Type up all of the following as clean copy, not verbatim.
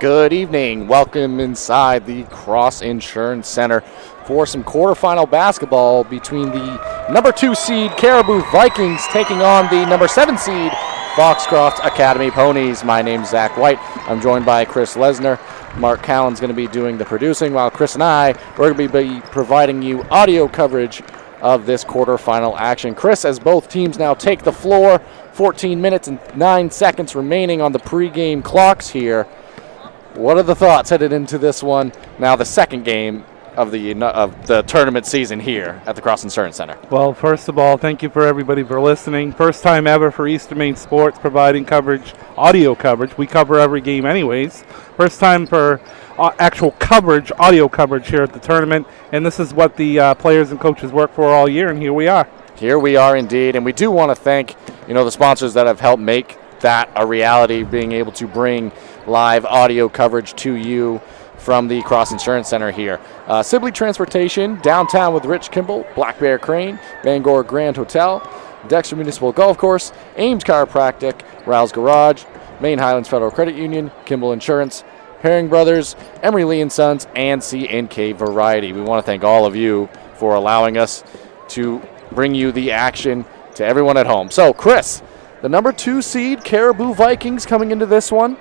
Good evening. Welcome inside the Cross Insurance Center for some quarterfinal basketball between the number 2 seed Caribou Vikings taking on the number 7 seed Foxcroft Academy Ponies. My name's Zach White. I'm joined by Chris Lesner. Mark Callen's going to be doing the producing, while Chris and I, we're going to be providing you audio coverage of this quarterfinal action. Chris, as both teams now take the floor, 14 minutes and 9 seconds remaining on the pregame clocks here. What are the thoughts headed into this one, now the second game of the tournament season here at the Cross Insurance Center? Well, first of all, thank you for everybody for listening. First time ever for Eastern Maine Sports providing coverage, audio coverage. We cover every game anyways. First time for actual coverage, audio coverage here at the tournament, and this is what the players and coaches work for all year, and here we are. Here we are indeed, and we do want to thank the sponsors that have helped make that a reality, being able to bring live audio coverage to you from the Cross Insurance Center here. Sibley Transportation, Downtown with Rich Kimball, Black Bear Crane, Bangor Grand Hotel, Dexter Municipal Golf Course, Ames Chiropractic, Rouse Garage, Maine Highlands Federal Credit Union, Kimball Insurance, Herring Brothers, Emery Lee & Sons, and C&K Variety. We want to thank all of you for allowing us to bring you the action to everyone at home. So, Chris, the number 2 seed Caribou Vikings coming into this one.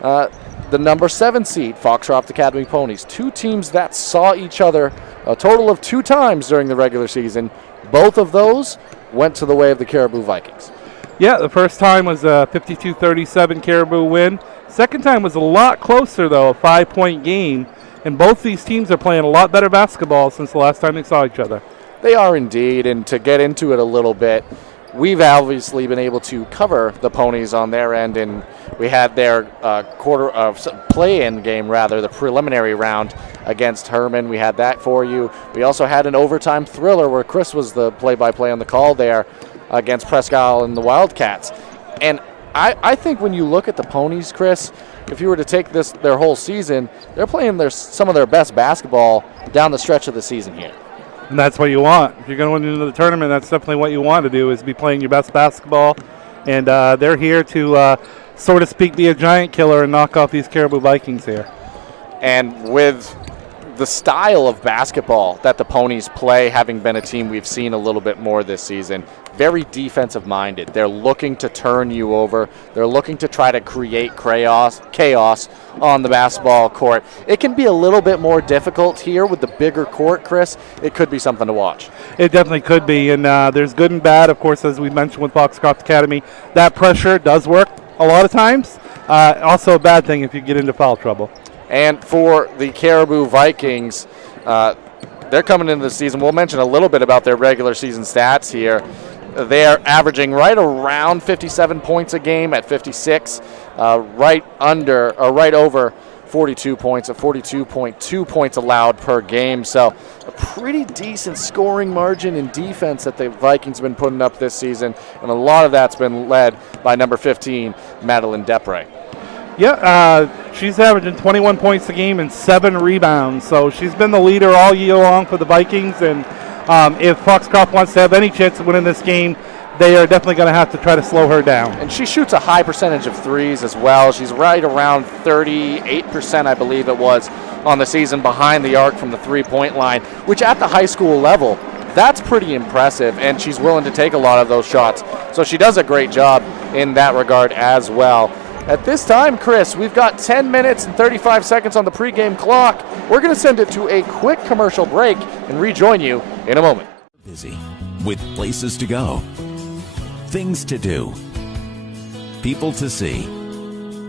The number 7 seed Foxcroft Academy Ponies. Two teams that saw each other a total of 2 times during the regular season. Both of those went to the way of the Caribou Vikings. Yeah, the first time was a 52-37 Caribou win. Second time was a lot closer, though, a 5-point game. And both these teams are playing a lot better basketball since the last time they saw each other. They are indeed, and to get into it a little bit, we've obviously been able to cover the Ponies on their end, and we had their play-in game, the preliminary round against Herman. We had that for you. We also had an overtime thriller where Chris was the play-by-play on the call there against Presque Isle and the Wildcats. And I think when you look at the Ponies, Chris, if you were to take their whole season, they're playing some of their best basketball down the stretch of the season here. And that's what you want. If you're going to win into the tournament, that's definitely what you want to do, is be playing your best basketball. And they're here to, so to speak, be a giant killer and knock off these Caribou Vikings here. And with the style of basketball that the Ponies play, having been a team we've seen a little bit more this season, very defensive-minded. They're looking to turn you over. They're looking to try to create chaos on the basketball court. It can be a little bit more difficult here with the bigger court, Chris. It could be something to watch. It definitely could be, and there's good and bad. Of course, as we mentioned with Foxcroft Academy, that pressure does work a lot of times. Also a bad thing if you get into foul trouble. And for the Caribou Vikings, they're coming into the season. We'll mention a little bit about their regular season stats here. They are averaging right around 57 points a game at 56, right over 42 points at 42.2 points allowed per game. So a pretty decent scoring margin in defense that the Vikings have been putting up this season, and a lot of that's been led by number 15, Madeline Depre. Yeah, she's averaging 21 points a game and 7 rebounds. So she's been the leader all year long for the Vikings. And if Foxcroft wants to have any chance of winning this game, they are definitely going to have to try to slow her down. And she shoots a high percentage of threes as well. She's right around 38%, I believe it was, on the season behind the arc from the three-point line, which at the high school level, that's pretty impressive, and she's willing to take a lot of those shots. So she does a great job in that regard as well. At this time, Chris, we've got 10 minutes and 35 seconds on the pregame clock. We're going to send it to a quick commercial break and rejoin you in a moment. Busy with places to go, things to do, people to see.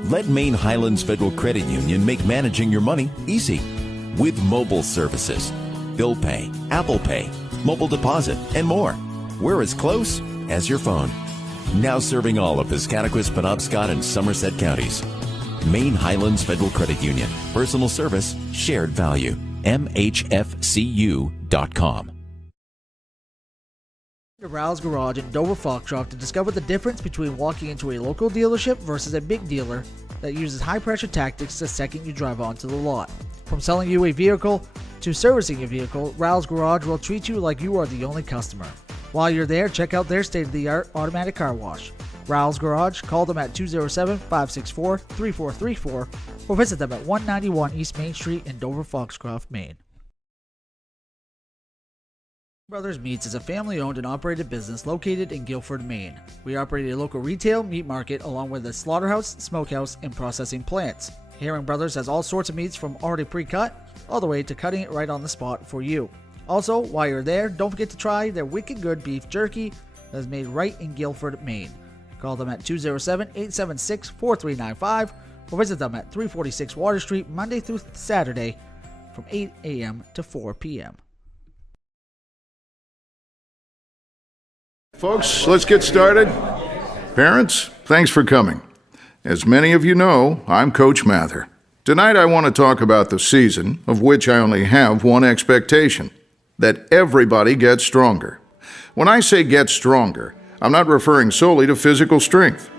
Let Maine Highlands Federal Credit Union make managing your money easy with mobile services, bill pay, Apple Pay, mobile deposit, and more. We're as close as your phone. Now serving all of Piscataquis, Penobscot, and Somerset counties. Maine Highlands Federal Credit Union. Personal service, shared value. MHFCU.com. To Rouse Garage in Dover Foxcroft to discover the difference between walking into a local dealership versus a big dealer that uses high-pressure tactics the second you drive onto the lot. From selling you a vehicle to servicing your vehicle, Rouse Garage will treat you like you are the only customer. While you're there, check out their state-of-the-art automatic car wash. Rowell's Garage, call them at 207-564-3434 or visit them at 191 East Main Street in Dover, Foxcroft, Maine. Brothers Meats is a family-owned and operated business located in Guilford, Maine. We operate a local retail meat market along with a slaughterhouse, smokehouse, and processing plants. Herring Brothers has all sorts of meats from already pre-cut all the way to cutting it right on the spot for you. Also, while you're there, don't forget to try their wicked good beef jerky that is made right in Guilford, Maine. Call them at 207-876-4395 or visit them at 346 Water Street Monday through Saturday from 8 a.m. to 4 p.m. Folks, let's get started. Parents, thanks for coming. As many of you know, I'm Coach Mather. Tonight I want to talk about the season, of which I only have one expectation: that everybody gets stronger. When I say get stronger, I'm not referring solely to physical strength.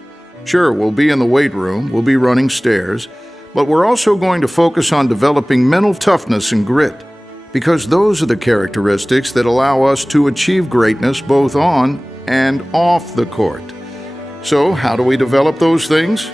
Sure, we'll be in the weight room, we'll be running stairs, but we're also going to focus on developing mental toughness and grit, because those are the characteristics that allow us to achieve greatness both on and off the court. So, how do we develop those things?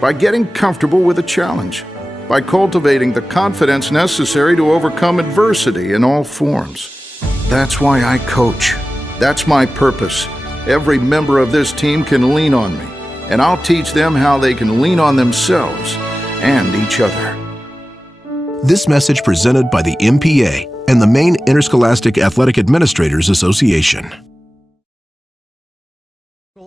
By getting comfortable with a challenge, by cultivating the confidence necessary to overcome adversity in all forms. That's why I coach. That's my purpose. Every member of this team can lean on me, and I'll teach them how they can lean on themselves and each other. This message presented by the MPA and the Maine Interscholastic Athletic Administrators Association.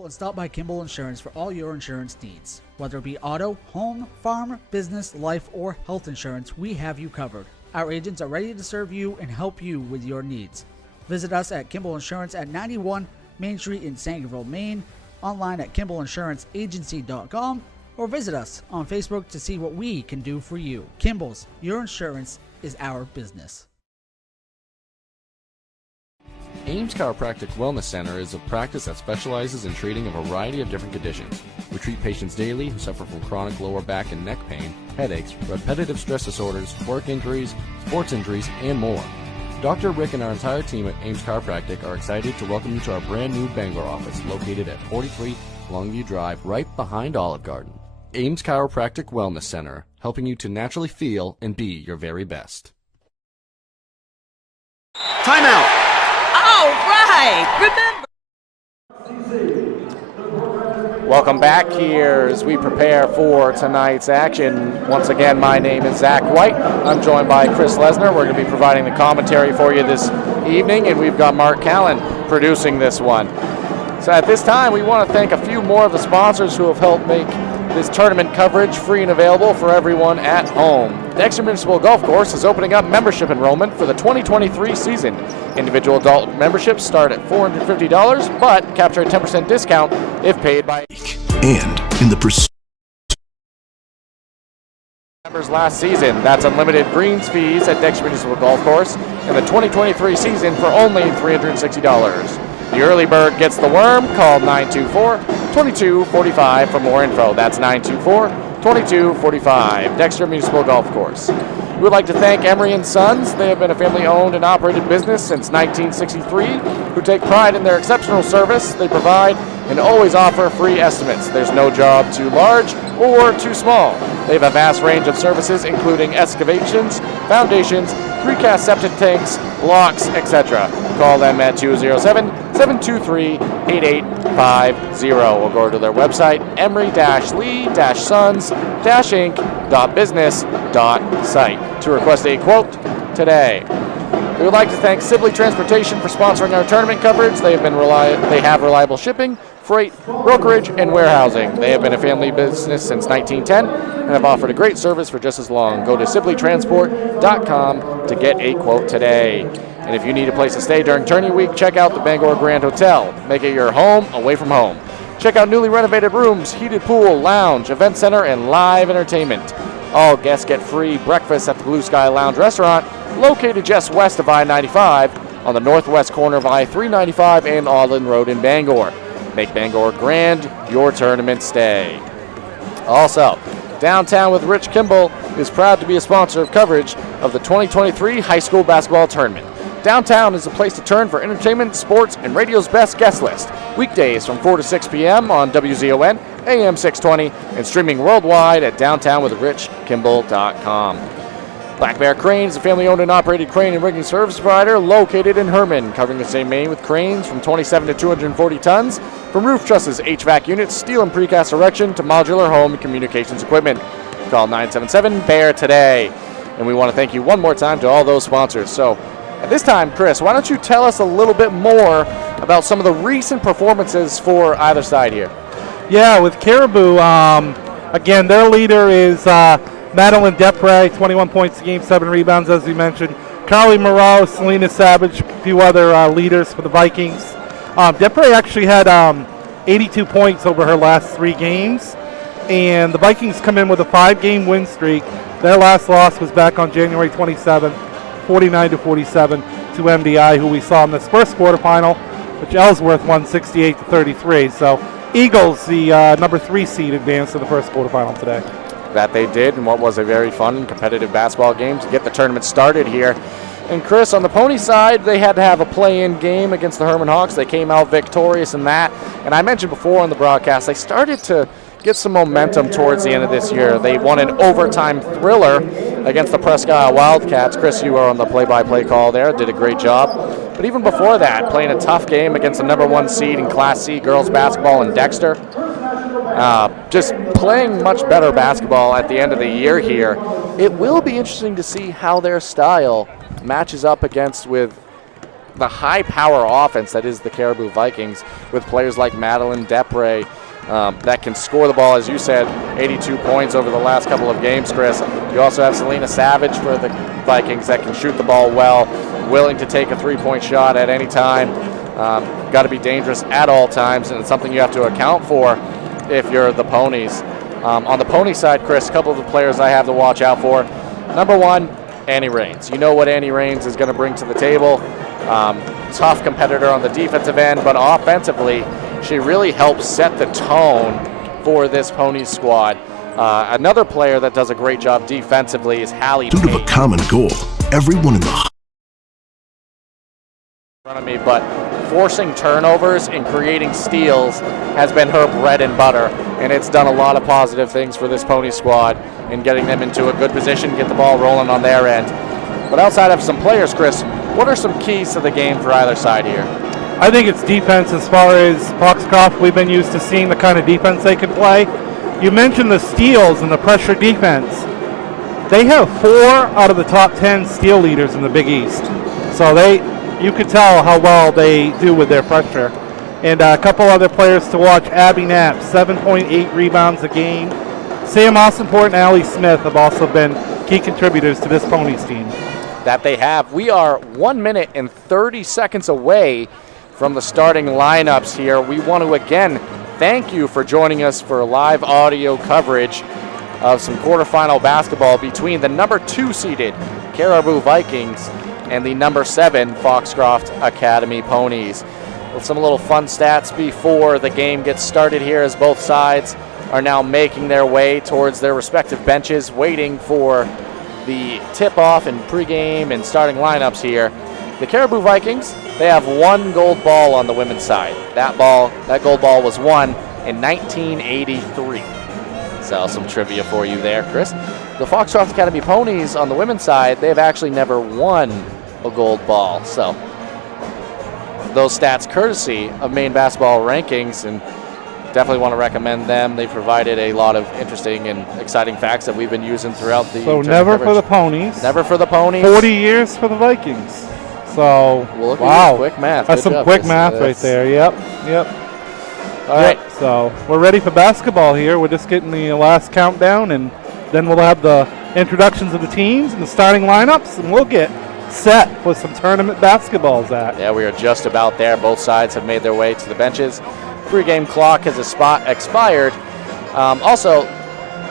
And stop by Kimball Insurance for all your insurance needs. Whether it be auto, home, farm, business, life, or health insurance, we have you covered. Our agents are ready to serve you and help you with your needs. Visit us at Kimball Insurance at 91 Main Street in Sangerville, Maine, online at KimballInsuranceAgency.com, or visit us on Facebook to see what we can do for you. Kimball's, your insurance is our business. Ames Chiropractic Wellness Center is a practice that specializes in treating a variety of different conditions. We treat patients daily who suffer from chronic lower back and neck pain, headaches, repetitive stress disorders, work injuries, sports injuries, and more. Dr. Rick and our entire team at Ames Chiropractic are excited to welcome you to our brand new Bangor office located at 43 Longview Drive, right behind Olive Garden. Ames Chiropractic Wellness Center, helping you to naturally feel and be your very best. Timeout. All right. Remember. Welcome back here as we prepare for tonight's action. Once again, my name is Zach White. I'm joined by Chris Lesnar. We're going to be providing the commentary for you this evening, and we've got Mark Callen producing this one. So at this time, we want to thank a few more of the sponsors who have helped make this tournament coverage free and available for everyone at home. Dexter Municipal Golf Course is opening up membership enrollment for the 2023 season. Individual adult memberships start at $450, but capture a 10% discount if paid by And in the members last season. That's unlimited greens fees at Dexter Municipal Golf Course in the 2023 season for only $360. The early bird gets the worm. Call 924-2245 for more info. That's 924-2245. Dexter Municipal Golf Course. We would like to thank Emery & Sons. They have been a family-owned and operated business since 1963 who take pride in their exceptional service they provide and always offer free estimates. There's no job too large or too small. They have a vast range of services including excavations, foundations, precast septic tanks, blocks, etc. Call them at 207-723-8850 or go to their website, emery-lee-sons-inc.business.site to request a quote today. We would like to thank Sibley Transportation for sponsoring our tournament coverage. They have reliable shipping, freight, brokerage, and warehousing. They have been a family business since 1910 and have offered a great service for just as long. Go to sibleytransport.com to get a quote today. And if you need a place to stay during tourney week, check out the Bangor Grand Hotel. Make it your home away from home. Check out newly renovated rooms, heated pool, lounge, event center, and live entertainment. All guests get free breakfast at the Blue Sky Lounge restaurant, located just west of I-95 on the northwest corner of I-395 and Auckland Road in Bangor. Make Bangor grand your tournament stay. Also, Downtown with Rich Kimball is proud to be a sponsor of coverage of the 2023 high school basketball tournament. Downtown is the place to turn for entertainment, sports, and radio's best guest list. Weekdays from 4 to 6 p.m. on WZON, AM 620, and streaming worldwide at downtownwithrichkimball.com. Black Bear Cranes, a family-owned and operated crane and rigging service provider located in Herman, covering the same main with cranes from 27 to 240 tons, from roof trusses, HVAC units, steel and precast erection, to modular home and communications equipment. Call 977-BEAR today. And we want to thank you one more time to all those sponsors. So at this time, Chris, why don't you tell us a little bit more about some of the recent performances for either side here? Yeah, with Caribou, again, their leader is Madeline Depre, 21 points a game, 7 rebounds, as we mentioned. Carly Moreau, Selena Savage, a few other leaders for the Vikings. Depre actually had 82 points over her last 3 games, and the Vikings come in with a 5-game win streak. Their last loss was back on January 27th, 49-47 to MDI, who we saw in this first quarterfinal, which Ellsworth won 68-33. So Eagles, the number 3 seed, advanced to the first quarterfinal today. That they did, and what was a very fun and competitive basketball game to get the tournament started here. And Chris, on the Pony side, they had to have a play-in game against the Herman Hawks. They came out victorious in that. And I mentioned before on the broadcast, they started to get some momentum towards the end of this year. They won an overtime thriller against the Presque Isle Wildcats. Chris, you were on the play-by-play call there, did a great job. But even before that, playing a tough game against the number 1 seed in Class C girls basketball in Dexter. Just playing much better basketball at the end of the year here. It will be interesting to see how their style matches up against with the high-power offense that is the Caribou Vikings, with players like Madeline Depre that can score the ball, as you said, 82 points over the last couple of games, Chris. You also have Selena Savage for the Vikings that can shoot the ball well, willing to take a 3-point shot at any time. Got to be dangerous at all times, and it's something you have to account for if you're the Ponies. On the Pony side, Chris, a couple of the players I have to watch out for. Number 1, Annie Raines. You know what Annie Raines is going to bring to the table. Tough competitor on the defensive end, but offensively, she really helps set the tone for this Pony squad. Another player that does a great job defensively is Hallie Due to a common goal, everyone in the front of me, but forcing turnovers and creating steals has been her bread and butter, and it's done a lot of positive things for this Pony squad in getting them into a good position, get the ball rolling on their end. But outside of some players, Chris, what are some keys to the game for either side here? I think it's defense. As far as Foxcroft, we've been used to seeing the kind of defense they can play. You mentioned the steals and the pressure defense. They have 4 out of the top 10 steal leaders in the Big East. So you could tell how well they do with their pressure. And a couple other players to watch. Abby Knapp, 7.8 rebounds a game. Sam Ossenport and Allie Smith have also been key contributors to this Ponies team. That they have. We are 1 minute and 30 seconds away from the starting lineups here. We want to again thank you for joining us for live audio coverage of some quarterfinal basketball between the number 2 seeded Caribou Vikings and the number 7 Foxcroft Academy Ponies. With some little fun stats before the game gets started here, as both sides are now making their way towards their respective benches, waiting for the tip-off and pregame and starting lineups here. The Caribou Vikings, they have 1 gold ball on the women's side. That gold ball was won in 1983. So some trivia for you there, Chris. The Foxcroft Academy Ponies on the women's side, they've actually never won a gold ball. So those stats courtesy of Maine Basketball Rankings, and definitely want to recommend them. They provided a lot of interesting and exciting facts that we've been using throughout the So never coverage. For the Ponies. Never for the Ponies. 40 years for the Vikings. So, well, wow. Quick math. That's some quick math right there. Yep. All right. So we're ready for basketball here. We're just getting the last countdown, and then we'll have the introductions of the teams and the starting lineups, and we'll get set for some tournament basketballs at. Yeah, we are just about there. Both sides have made their way to the benches. Pregame clock has expired. Also,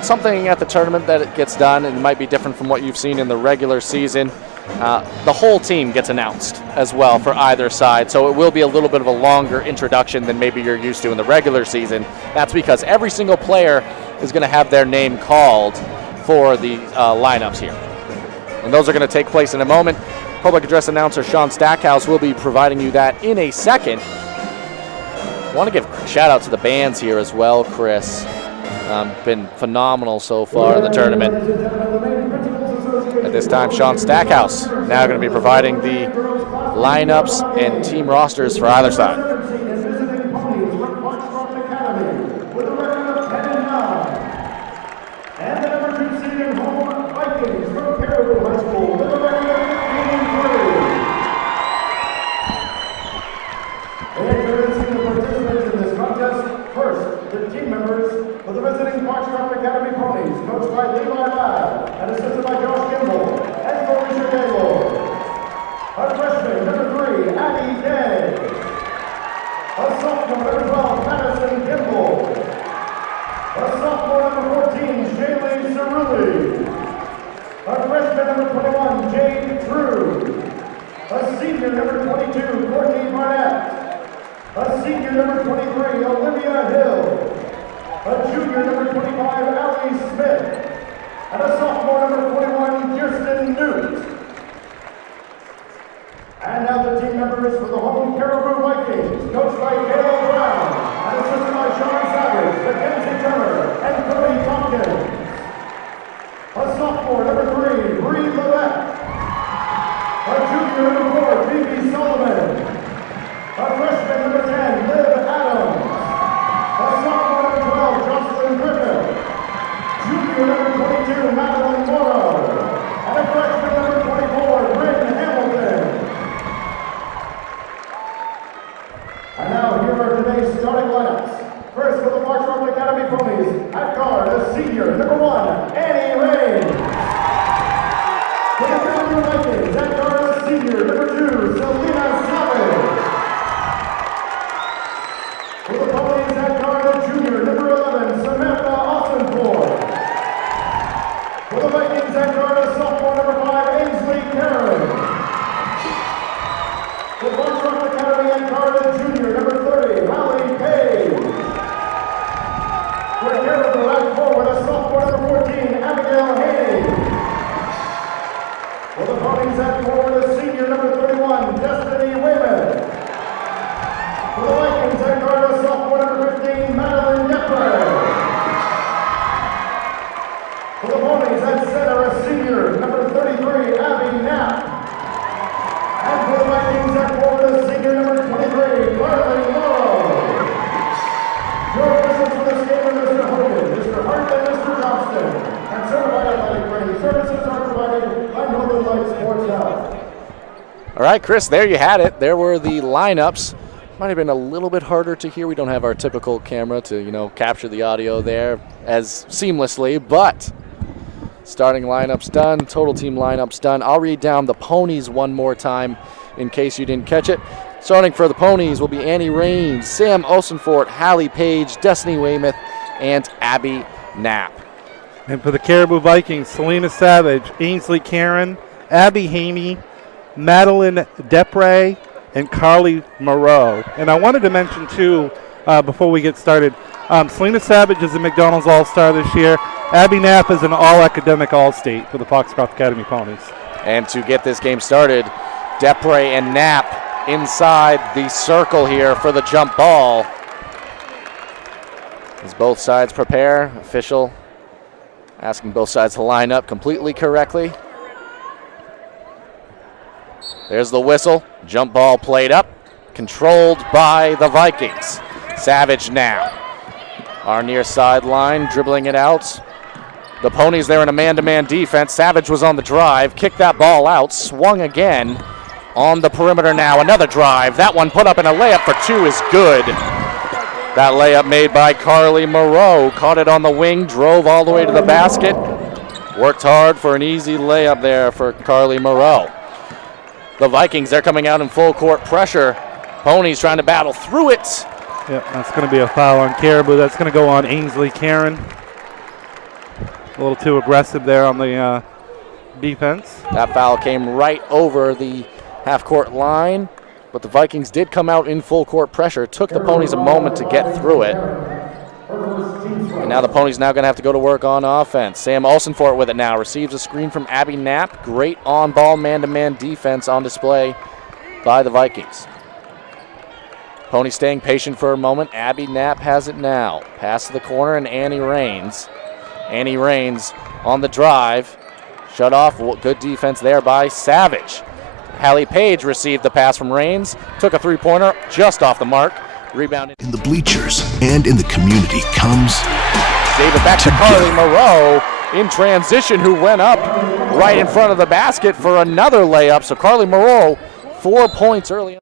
something at the tournament that it gets done, and it might be different from what you've seen in the regular season. The whole team gets announced as well for either side, so it will be a little bit of a longer introduction than maybe you're used to in the regular season. That's because every single player is going to have their name called for the lineups here. And those are going to take place in a moment. Public address announcer Sean Stackhouse will be providing you that in a second. I want to give a shout out to the bands here as well, Chris. Been phenomenal so far in the tournament. At this time, Sean Stackhouse now going to be providing the lineups and team rosters for either side. And the number 2 seed in home, Vikings from Caribou High School with a record of 15-3. Introducing the participants in this contest. First, the team members for the visiting Foxcroft Academy ponies, coached by Levi Ladd and assisted by Josh Kimball and Felicia Gaylord. A freshman, number 3, Abby Day. A sophomore, number 12, Madison Kimball. A sophomore, number 14, Shaylee Cerulli. A freshman, number 21, Jade Drew. A senior, number 22, Courtney Barnett. A senior, number 23, Olivia Hill. A junior, number 25, Allie Smith. And a sophomore, number 41, Kirsten Newt. And now the team members for the home Caribou Vikings, coached by Kayla Brown and assisted by Sean Savage, Mackenzie Turner, and Cody Tompkins. A sophomore, number 3, Bree Levesque. A junior, number 4, Phoebe Solomon. A freshman, number 10, Liv Adams. A sophomore, number 12, Jocelyn Griffith. Junior, number 22, Madeline Morrow. And a freshman, number 24, Bryn Hamilton. And now here are today's starting lineups. First for the Foxcroft Academy ponies, at guard, a senior, number 1, Annie Raines. For the Caribou Vikings, at guard, a senior, number 2, Selena Savage. For the ponies, at guard, a junior, number 11, Samantha Ossenford. For the Vikings, at guard, a sophomore, number 5, Ainsley Karen. For Foxcroft Academy, at guard, a junior, number 30, Hallie Page. For Caribou, at forward, a sophomore, number 14, Abigail Hayes. For the ponies, at forward, a senior, number 31, Destiny Weymouth. For the Vikings, at guard, a sophomore, number 15, Madeline Depre. For the ponies, at center, a senior, number 33, Abby Knapp. And for the Vikings, at forward, a senior, number 23, Carly Morrow. Your officials for this game are Mr. Hogan, Mr. Hart, and Mr. Johnston. And certified athletic training services are provided by Northern Lights Sports Health. All right, Chris, there you had it. There were the lineups. Might have been a little bit harder to hear. We don't have our typical camera to, capture the audio there as seamlessly, but starting lineups done, total team lineups done. I'll read down the ponies one more time in case you didn't catch it. Starting for the ponies will be Annie Raines, Sam Osenfort, Hallie Page, Destiny Weymouth, and Abby Knapp. And for the Caribou Vikings, Selena Savage, Ainsley Karen, Abby Haney, Madeline Depre, and Carly Moreau. And I wanted to mention, too, before we get started, Selena Savage is a McDonald's All-Star this year. Abby Knapp is an All-Academic All-State for the Foxcroft Academy ponies. And to get this game started, Depre and Knapp inside the circle here for the jump ball. As both sides prepare, official asking both sides to line up completely correctly. There's the whistle. Jump ball played up, controlled by the Vikings. Savage now. Our near sideline, dribbling it out. The ponies there in a man-to-man defense. Savage was on the drive, kicked that ball out, swung again. On the perimeter now, another drive. That one put up in a layup for 2 is good. That layup made by Carly Moreau. Caught it on the wing, drove all the way to the basket. Worked hard for an easy layup there for Carly Moreau. The Vikings, they're coming out in full court pressure. Ponies trying to battle through it. Yep, that's going to be a foul on Caribou. That's going to go on Ainsley Karen. A little too aggressive there on the defense. That foul came right over the half-court line, but the Vikings did come out in full court pressure. Took the ponies a moment to get through it. And now the Ponies now going to have to go to work on offense. Sam Olsenfort with it now. Receives a screen from Abby Knapp. Great on-ball man-to-man defense on display by the Vikings. Ponies staying patient for a moment. Abby Knapp has it now. Pass to the corner and Annie Rains. Annie Rains on the drive. Shut off. Good defense there by Savage. Hallie Page received the pass from Rains. Took a three-pointer just off the mark. Rebounded. In the bleachers and in the community comes Save it back to Carly Moreau in transition, who went up right in front of the basket for another layup. So Carly Moreau, 4 points early.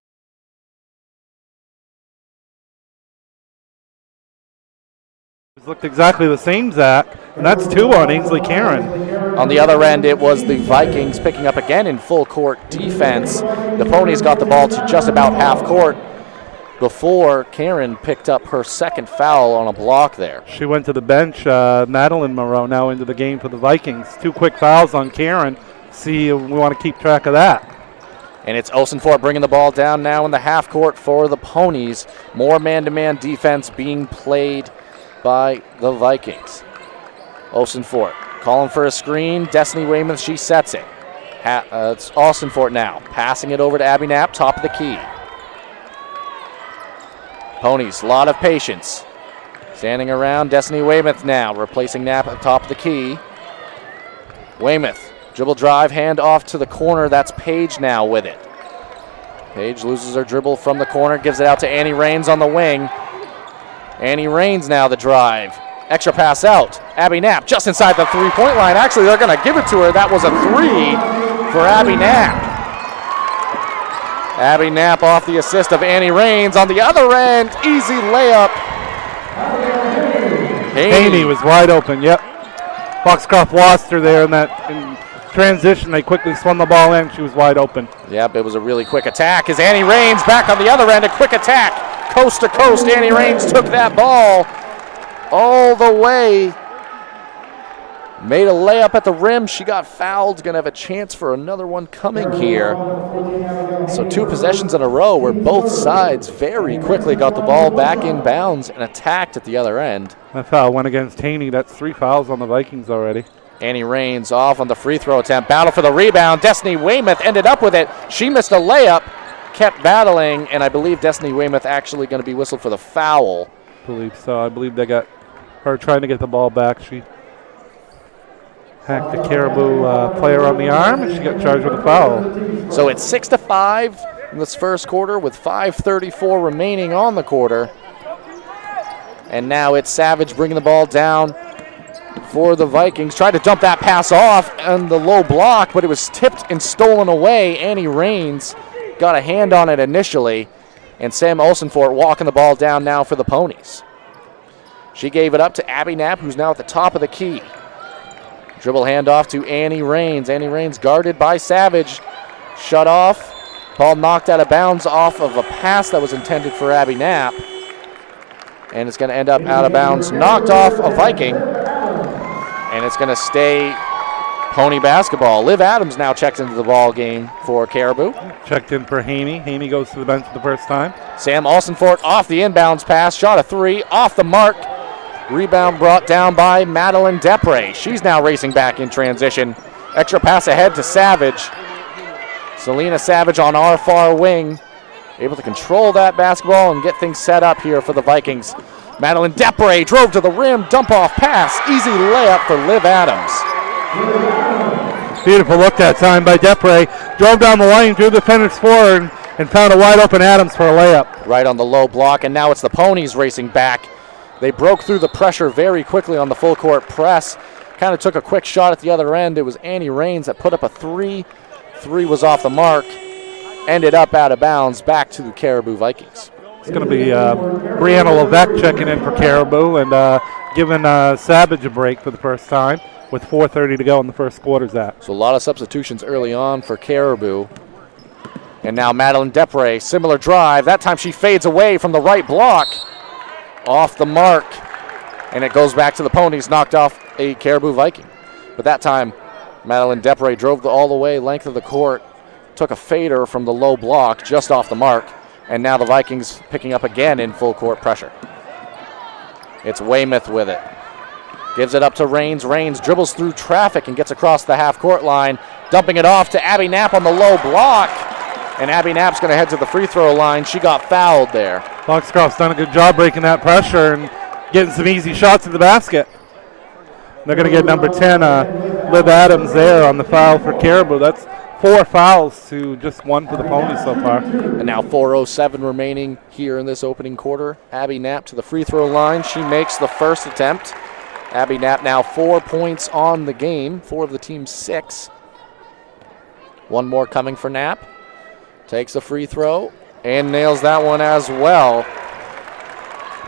Looked exactly the same, Zach, and that's 2 on Ainsley Karen. On the other end, it was the Vikings picking up again in full court defense. The Ponies got the ball to just about half court before Karen picked up her second foul on a block there. She went to the bench. Madeline Moreau now into the game for the Vikings. 2 quick fouls on Karen. We want to keep track of that. And it's Olsenfort bringing the ball down now in the half court for the Ponies. More man-to-man defense being played by the Vikings. Olsenfort calling for a screen. Destiny Weymouth, she sets it. It's Olsenfort now, passing it over to Abby Knapp, top of the key. Ponies, a lot of patience. Standing around, Destiny Weymouth now, replacing Knapp at the top of the key. Weymouth, dribble drive, hand off to the corner. That's Page now with it. Page loses her dribble from the corner, gives it out to Annie Rains on the wing. Annie Rains now the drive. Extra pass out. Abby Knapp just inside the three-point line. Actually, they're going to give it to her. That was a 3 for Abby Knapp. Abby Knapp off the assist of Annie Rains. On the other end, easy layup. Haney was wide open, yep. Foxcroft lost her there in transition. They quickly swung the ball in. She was wide open. Yep, it was a really quick attack as Annie Rains back on the other end. A quick attack. Coast to coast, Annie Rains took that ball all the way. Made a layup at the rim. She got fouled. Going to have a chance for another one coming here. So 2 possessions in a row where both sides very quickly got the ball back in bounds and attacked at the other end. That foul went against Haney. That's 3 fouls on the Vikings already. Annie Rains off on the free throw attempt. Battle for the rebound. Destiny Weymouth ended up with it. She missed a layup. Kept battling, and I believe Destiny Weymouth actually going to be whistled for the foul. I believe so. I believe they got her trying to get the ball back. She hacked the Caribou player on the arm, and she got charged with a foul. So it's 6-5 in this first quarter with 5:34 remaining on the quarter. And now it's Savage bringing the ball down for the Vikings. Tried to dump that pass off on the low block, but it was tipped and stolen away. Annie Rains got a hand on it initially, and Sam Olsenfort walking the ball down now for the Ponies. She gave it up to Abby Knapp, who's now at the top of the key. Dribble handoff to Annie Rains. Annie Rains guarded by Savage. Shut off. Ball knocked out of bounds off of a pass that was intended for Abby Knapp. And it's going to end up out of bounds, knocked off a Viking. And it's going to stay Pony basketball. Liv Adams now checked into the ball game for Caribou. Checked in for Haney. Haney goes to the bench for the first time. Sam Olsenfort off the inbounds pass, shot a 3, off the mark. Rebound brought down by Madeline Depre. She's now racing back in transition. Extra pass ahead to Savage. Selena Savage on our far wing, able to control that basketball and get things set up here for the Vikings. Madeline Depre drove to the rim, dump off pass, easy layup for Liv Adams. Beautiful look that time by Depre. Drove down the lane, drew the defenders forward, and found a wide open Adams for a layup. Right on the low block, and now it's the Ponies racing back. They broke through the pressure very quickly on the full court press. Kind of took a quick shot at the other end. It was Annie Rains that put up a 3. 3 was off the mark. Ended up out of bounds, back to the Caribou Vikings. It's going to be Brianna Levesque checking in for Caribou and giving Savage a break for the first time with 4:30 to go in the first quarter, Zach. So a lot of substitutions early on for Caribou. And now Madeline Depre, similar drive. That time she fades away from the right block. Off the mark. And it goes back to the Ponies, knocked off a Caribou Viking. But that time, Madeline Depre drove all the way length of the court, took a fader from the low block just off the mark. And now the Vikings picking up again in full court pressure. It's Weymouth with it. Gives it up to Rains. Rains dribbles through traffic and gets across the half-court line, dumping it off to Abby Knapp on the low block. And Abby Knapp's going to head to the free throw line. She got fouled there. Foxcroft's done a good job breaking that pressure and getting some easy shots at the basket. They're going to get number 10, Liv Adams, there on the foul for Caribou. That's 4 fouls to just 1 for the Ponies so far. And now 4:07 remaining here in this opening quarter. Abby Knapp to the free throw line. She makes the first attempt. Abby Knapp now 4 points on the game, 4 of the team's 6. One more coming for Knapp. Takes a free throw and nails that one as well.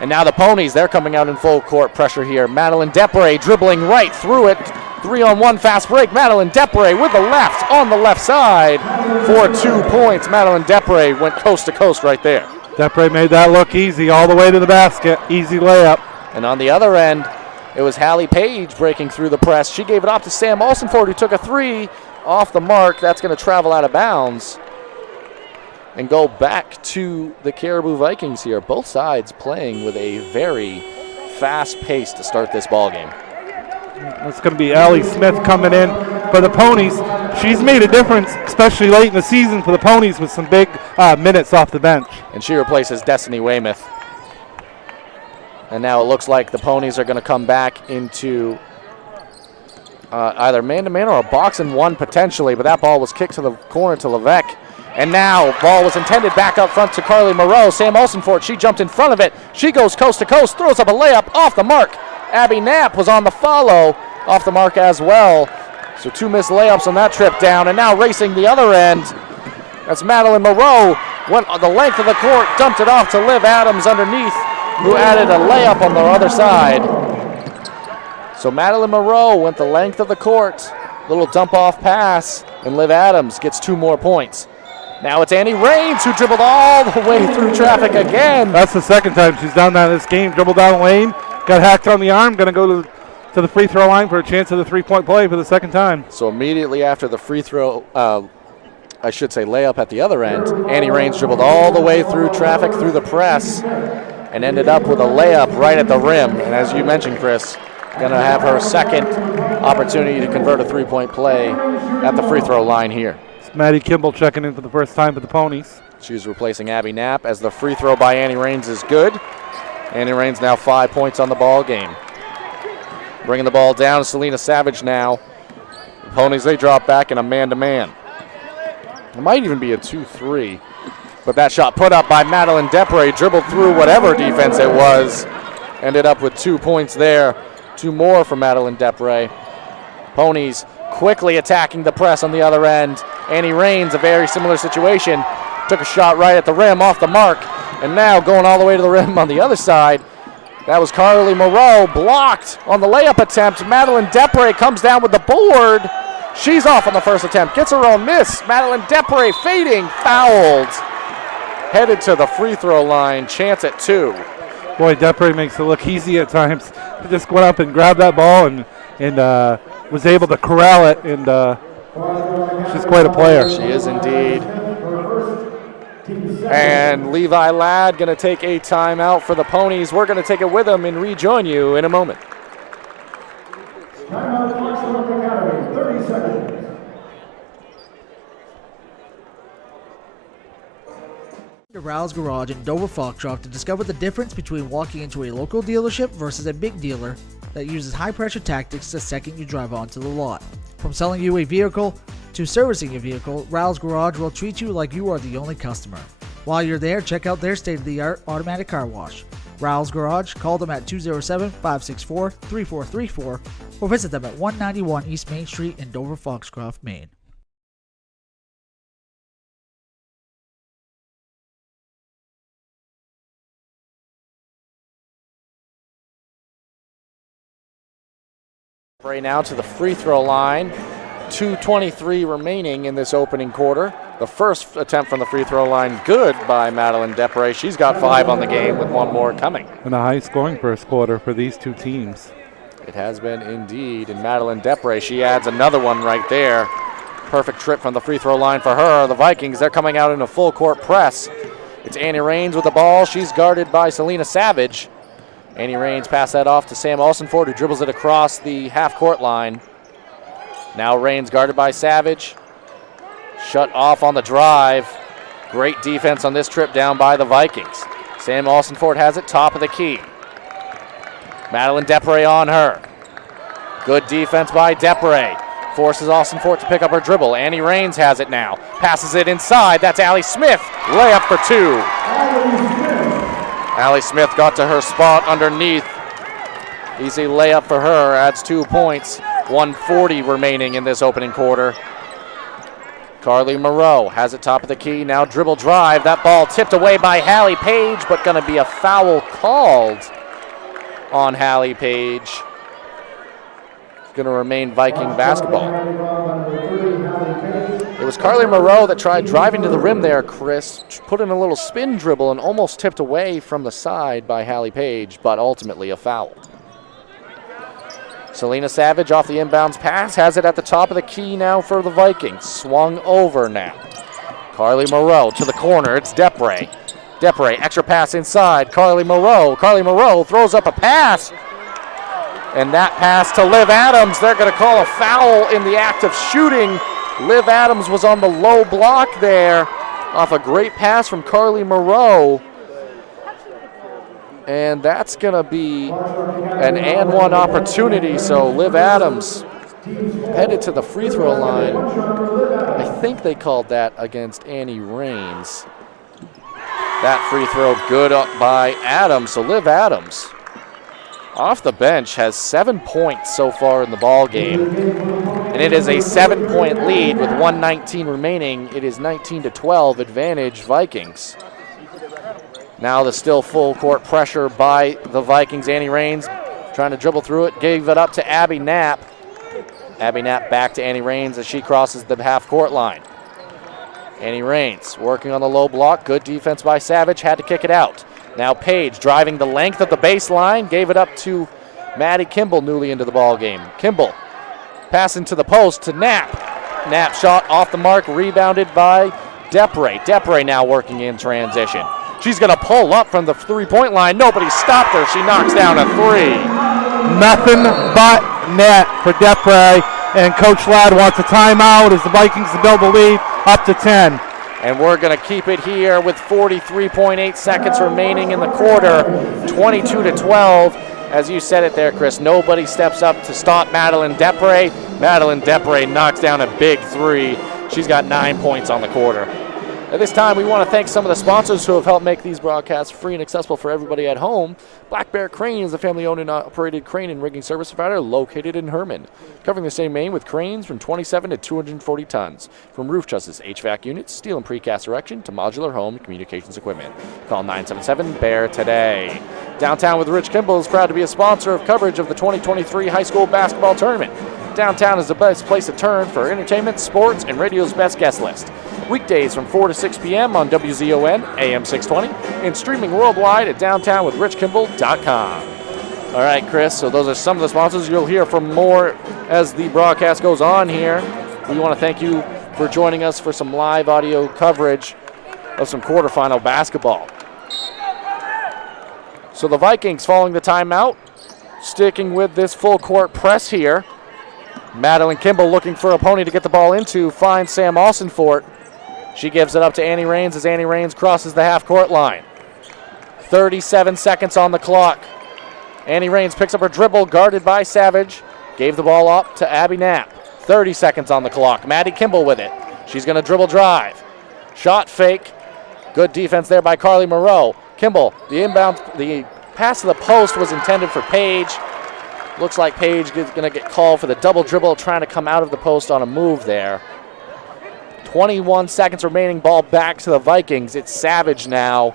And now the Ponies, they're coming out in full court pressure here. Madeline Depre dribbling right through it. 3-on-1 fast break. Madeline Depre with the left on the left side for 2 points. Madeline Depre went coast to coast right there. Depre made that look easy all the way to the basket. Easy layup. And on the other end, it was Hallie Page breaking through the press. She gave it off to Sam Olsenford, who took a 3 off the mark. That's going to travel out of bounds and go back to the Caribou Vikings here. Both sides playing with a very fast pace to start this ball game. It's going to be Allie Smith coming in for the Ponies. She's made a difference, especially late in the season for the Ponies, with some big minutes off the bench. And she replaces Destiny Weymouth. And now it looks like the Ponies are going to come back into either man-to-man or a box-and-1 potentially, but that ball was kicked to the corner to Levesque. And now ball was intended back up front to Carly Moreau. Sam Olsenfort, she jumped in front of it. She goes coast to coast, throws up a layup off the mark. Abby Knapp was on the follow, off the mark as well. So 2 missed layups on that trip down. And now racing the other end, that's Madeline Moreau. Went on the length of the court, dumped it off to Liv Adams underneath, who added a layup on the other side. So Madeline Moreau went the length of the court, little dump off pass, and Liv Adams gets 2 more points. Now it's Annie Rains, who dribbled all the way through traffic again. That's the second time she's done that in this game. Dribbled down the lane, got hacked on the arm, going to go to the free throw line for a chance at the 3-point play for the second time. So immediately after the free throw, I should say layup at the other end, Annie Rains dribbled all the way through traffic, through the press, and ended up with a layup right at the rim. And as you mentioned, Chris, going to have her second opportunity to convert a 3-point play at the free throw line here. It's Maddie Kimball checking in for the first time for the Ponies. She's replacing Abby Knapp as the free throw by Annie Rains is good. Annie Rains now 5 points on the ball game. Bringing the ball down to Selena Savage now. The Ponies, they drop back in a man-to-man. It might even be a 2-3. But that shot put up by Madeline Depre, dribbled through whatever defense it was. Ended up with 2 points there. 2 more for Madeline Depre. Ponies quickly attacking the press on the other end. Annie Rains, a very similar situation. Took a shot right at the rim, off the mark. And now going all the way to the rim on the other side. That was Carly Moreau, blocked on the layup attempt. Madeline Depre comes down with the board. She's off on the first attempt, gets her own miss. Madeline Depre fading, fouled. Headed to the free throw line, chance at 2. Boy, Depre makes it look easy at times. Just went up and grabbed that ball and was able to corral it, and she's quite a player. She is indeed. And Levi Ladd going to take a timeout for the Ponies. We're going to take it with him and rejoin you in a moment. Timeout, Foxcroft Academy, 30 seconds. To Rouse Garage in Dover Foxcroft to discover the difference between walking into a local dealership versus a big dealer that uses high-pressure tactics the second you drive onto the lot. From selling you a vehicle to servicing your vehicle, Rouse Garage will treat you like you are the only customer. While you're there, check out their state-of-the-art automatic car wash. Rouse Garage, call them at 207-564-3434 or visit them at 191 East Main Street in Dover Foxcroft, Maine. Right now to the free throw line. 2:23 remaining in this opening quarter. The first attempt from the free throw line, good by Madeline Depre. She's got 5 on the game with 1 more coming. And a high-scoring first quarter for these two teams. It has been indeed. And Madeline Depre, she adds another one right there. Perfect trip from the free throw line for her. The Vikings, they're coming out in a full court press. It's Annie Rains with the ball. She's guarded by Selena Savage. Annie Raines pass that off to Sam Olsenford, who dribbles it across the half-court line. Now Raines guarded by Savage. Shut off on the drive. Great defense on this trip down by the Vikings. Sam Olsenford has it, top of the key. Madeline Depre on her. Good defense by Depre. Forces Olsenford to pick up her dribble. Annie Raines has it now. Passes it inside. That's Allie Smith. Layup for 2. Allie Smith got to her spot underneath. Easy layup for her. Adds 2 points. 1:40 remaining in this opening quarter. Carly Moreau has it top of the key. Now dribble drive. That ball tipped away by Hallie Page, but going to be a foul called on Hallie Page. Going to remain Viking basketball. It was Carly Moreau that tried driving to the rim there, Chris. Put in a little spin dribble and almost tipped away from the side by Hallie Page, but ultimately a foul. Selena Savage off the inbounds pass, has it at the top of the key now for the Vikings. Swung over now. Carly Moreau to the corner, it's Depre. Depre, extra pass inside, Carly Moreau. Carly Moreau throws up a pass. And that pass to Liv Adams, they're going to call a foul in the act of shooting. Liv Adams was on the low block there off a great pass from Carly Moreau. And that's going to be an and one opportunity. So Liv Adams headed to the free throw line. I think they called that against Annie Raines. That free throw good up by Adams. So Liv Adams off the bench has 7 points so far in the ball game. And it is a 7-point lead with 1:19 remaining. It is 19-12 advantage Vikings. Now the still full court pressure by the Vikings. Annie Raines trying to dribble through it, gave it up to Abby Knapp. Abby Knapp back to Annie Raines as she crosses the half court line. Annie Raines working on the low block. Good defense by Savage, had to kick it out. Now Page driving the length of the baseline, gave it up to Maddie Kimball, newly into the ball game. Kimball passing to the post to Knapp. Knapp shot off the mark, rebounded by Depre. Depre now working in transition. She's going to pull up from the three-point line. Nobody stopped her. She knocks down a 3. Nothing but net for Depre, and Coach Ladd wants a timeout as the Vikings to build the lead up to 10. And we're going to keep it here with 43.8 seconds remaining in the quarter, 22-12. As you said it there, Chris, nobody steps up to stop Madeline Depre. Madeline Depre knocks down a big 3. She's got 9 points on the quarter. At this time, we want to thank some of the sponsors who have helped make these broadcasts free and accessible for everybody at home. Black Bear Crane is a family-owned and operated crane and rigging service provider located in Herman, covering the same Maine with cranes from 27 to 240 tons. From roof trusses, HVAC units, steel and precast erection to modular home and communications equipment. Call 977-BEAR today. Downtown with Rich Kimball is proud to be a sponsor of coverage of the 2023 high school basketball tournament. Downtown is the best place to turn for entertainment, sports, and radio's best guest list. Weekdays from 4 to 6 p.m. on WZON, AM 620, and streaming worldwide at downtownwithrichkimball.com. All right, Chris, so those are some of the sponsors. You'll hear from more as the broadcast goes on here. We want to thank you for joining us for some live audio coverage of some quarterfinal basketball. So the Vikings following the timeout, sticking with this full court press here. Madeline Kimball looking for a pony to get the ball into, finds Sam Olsenfort. She gives it up to Annie Raines as Annie Raines crosses the half-court line. 37 seconds on the clock. Annie Raines picks up her dribble, guarded by Savage. Gave the ball up to Abby Knapp. 30 seconds on the clock. Maddie Kimball with it. She's going to dribble drive. Shot fake. Good defense there by Carly Moreau. Kimball, the pass to the post was intended for Page. Looks like Page is going to get called for the double dribble, trying to come out of the post on a move there. 21 seconds remaining, ball back to the Vikings. It's Savage now,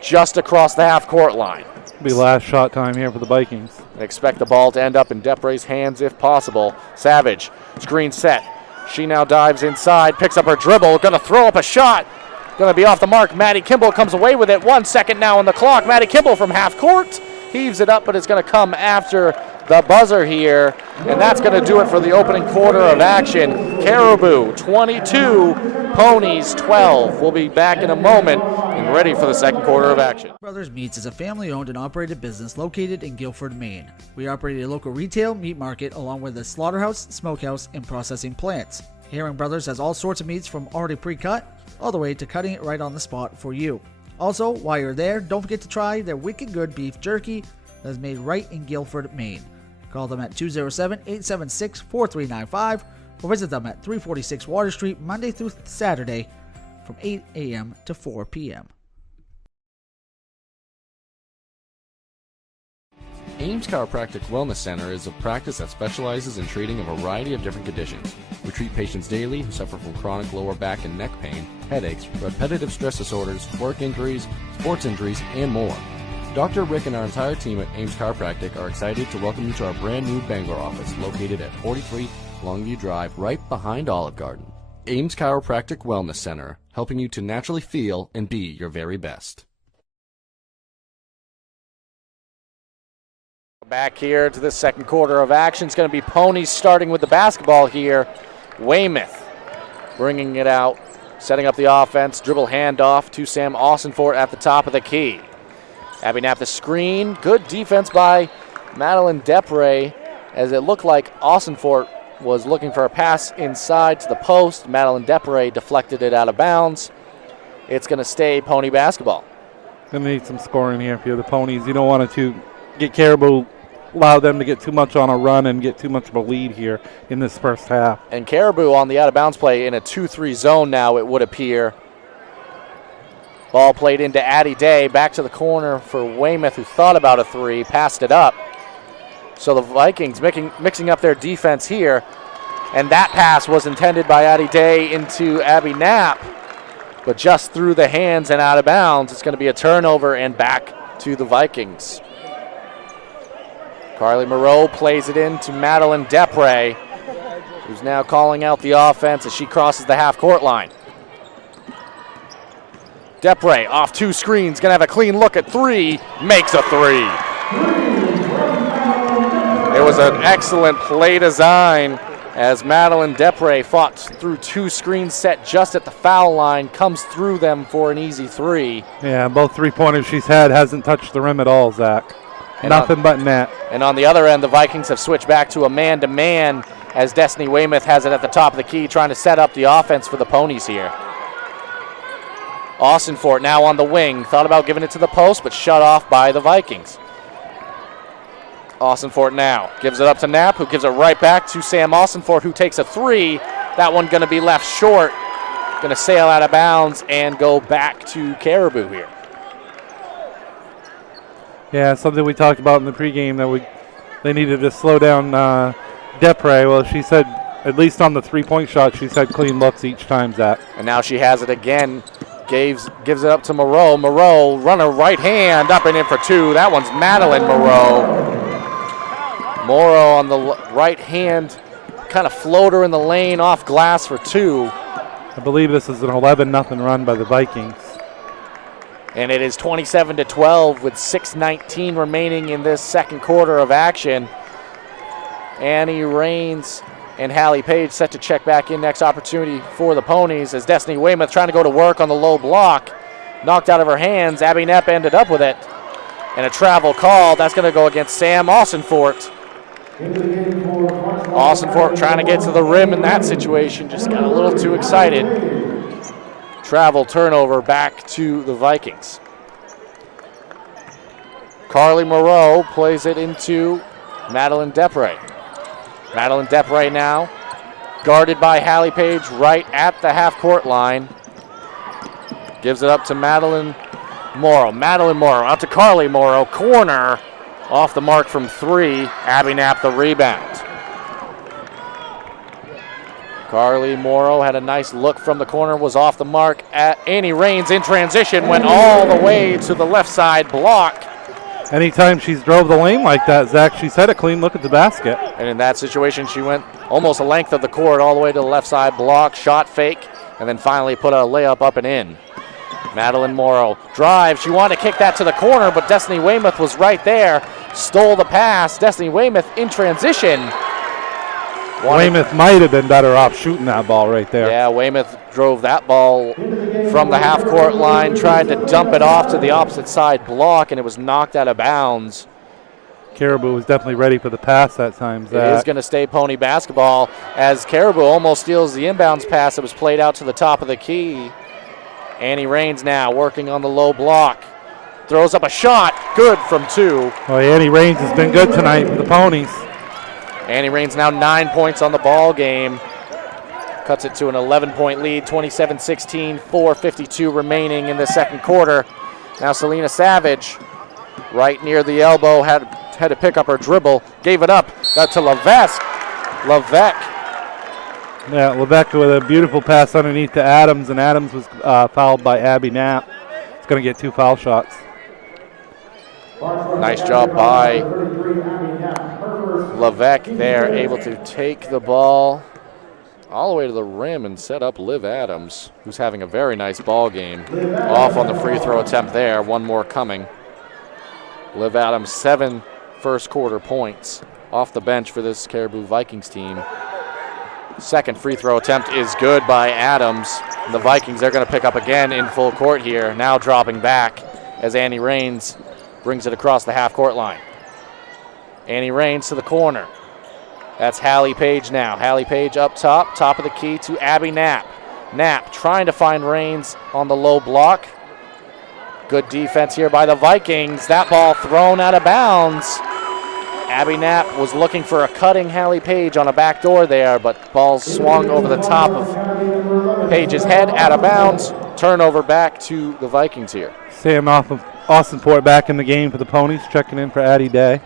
just across the half-court line. Be last shot time here for the Vikings. I expect the ball to end up in Depre's hands if possible. Savage, screen set. She now dives inside, picks up her dribble, going to throw up a shot. Going to be off the mark. Maddie Kimball comes away with it. 1 second now on the clock. Maddie Kimball from half court heaves it up, but it's going to come after the buzzer here, and that's going to do it for the opening quarter of action. Caribou 22, Ponies 12. We'll be back in a moment and ready for the second quarter of action. Brothers Meats is a family-owned and operated business located in Guilford, Maine. We operate a local retail meat market along with a slaughterhouse, smokehouse, and processing plants. Herring Brothers has all sorts of meats from already pre-cut all the way to cutting it right on the spot for you. Also, while you're there, don't forget to try their wicked good beef jerky that is made right in Guilford, Maine. Call them at 207-876-4395 or visit them at 346 Water Street Monday through Saturday from 8 a.m. to 4 p.m. Ames Chiropractic Wellness Center is a practice that specializes in treating a variety of different conditions. We treat patients daily who suffer from chronic lower back and neck pain, headaches, repetitive stress disorders, work injuries, sports injuries, and more. Dr. Rick and our entire team at Ames Chiropractic are excited to welcome you to our brand new Bangor office located at 43 Longview Drive, right behind Olive Garden. Ames Chiropractic Wellness Center, helping you to naturally feel and be your very best. Back here to the second quarter of action. It's going to be Ponies starting with the basketball here. Weymouth bringing it out, setting up the offense, dribble handoff to Sam Austinfort at the top of the key. Abby Knapp the screen. Good defense by Madeline Depre, as it looked like Austinfort was looking for a pass inside to the post. Madeline Depre deflected it out of bounds. It's going to stay Pony basketball. Going to need some scoring here for the Ponies. You don't want to get Caribou, allow them to get too much on a run and get too much of a lead here in this first half. And Caribou on the out-of-bounds play in a 2-3 zone now, it would appear. Ball played into Addie Day, back to the corner for Weymouth, who thought about a three, passed it up. So the Vikings mixing up their defense here, and that pass was intended by Addie Day into Abby Knapp, but just through the hands and out of bounds. It's going to be a turnover and back to the Vikings. Carly Moreau plays it in to Madeline Depre, who's now calling out the offense as she crosses the half-court line. Depre off two screens, going to have a clean look at three, makes a three. It was an excellent play design as Madeline Depre fought through two screens set just at the foul line, comes through them for an easy three. Yeah, both three-pointers she's had hasn't touched the rim at all, Zach. Nothing but net. And on the other end, the Vikings have switched back to a man-to-man as Destiny Weymouth has it at the top of the key, trying to set up the offense for the Ponies here. Austinfort now on the wing. Thought about giving it to the post, but shut off by the Vikings. Austinfort now gives it up to Knapp, who gives it right back to Sam Austinfort, who takes a three. That one going to be left short. Going to sail out of bounds and go back to Caribou here. Yeah, something we talked about in the pregame that they needed to slow down Depre. Well, she said, at least on the three-point shot, she's had clean looks each time, Zach. And now she has it again. Gives it up to Moreau. Moreau, runner right hand, up and in for two. That one's Madeline Moreau. Moreau on the right hand, kind of floater in the lane, off glass for two. I believe this is an 11-0 run by the Vikings. And it is 27-12 with 6:19 remaining in this second quarter of action. Annie Raines and Hallie Page set to check back in. Next opportunity for the Ponies as Destiny Weymouth trying to go to work on the low block. Knocked out of her hands. Abby Knapp ended up with it. And a travel call. That's going to go against Sam Austinfort. Austinfort trying to get to the rim in that situation. Just got a little too excited. Travel turnover back to the Vikings. Carly Moreau plays it into Madeline Depre. Madeline Depre now guarded by Hallie Page right at the half-court line. Gives it up to Madeline Morrow. Madeline Morrow out to Carly Morrow. Corner off the mark from three. Abby Knapp the rebound. Carly Morrow had a nice look from the corner, was off the mark. Annie Raines in transition, went all the way to the left side block. Anytime she's drove the lane like that, Zach, she's had a clean look at the basket. And in that situation, she went almost a length of the court all the way to the left side block, shot fake, and then finally put a layup up and in. Madeline Morrow drives. She wanted to kick that to the corner, but Destiny Weymouth was right there. stole the pass. Destiny Weymouth in transition. Weymouth might have been better off shooting that ball right there. Yeah, Weymouth drove that ball from the half-court line, tried to dump it off to the opposite side block, and it was knocked out of bounds. Caribou was definitely ready for the pass that time. It is going to stay Pony basketball as Caribou almost steals the inbounds pass that was played out to the top of the key. Annie Raines now working on the low block. Throws up a shot. Good from 2. Well, Annie Raines has been good tonight with the Ponies. Annie Raines now 9 points on the ball game. Cuts it to an 11-point lead, 27-16, 4:52 remaining in the second quarter. Now Selena Savage, right near the elbow, had to pick up her dribble, gave it up, got to Levesque. Yeah, Levesque with a beautiful pass underneath to Adams, and Adams was fouled by Abby Knapp. It's going to get 2 foul shots. Nice job by Levesque there, able to take the ball all the way to the rim and set up Liv Adams, who's having a very nice ball game. Off on the free throw attempt there, one more coming. Liv Adams, 7 first quarter points off the bench for this Caribou Vikings team. Second free throw attempt is good by Adams. And the Vikings, they're going to pick up again in full court here, now dropping back as Annie Raines brings it across the half-court line. Annie Raines to the corner. That's Hallie Page now. Hallie Page up top of the key to Abby Knapp. Knapp trying to find Raines on the low block. Good defense here by the Vikings. That ball thrown out of bounds. Abby Knapp was looking for a cutting Hallie Page on a back door there, but ball swung over the top of Page's head, out of bounds. Turnover back to the Vikings here. Sam off of Austinport back in the game for the Ponies, checking in for Addie Day.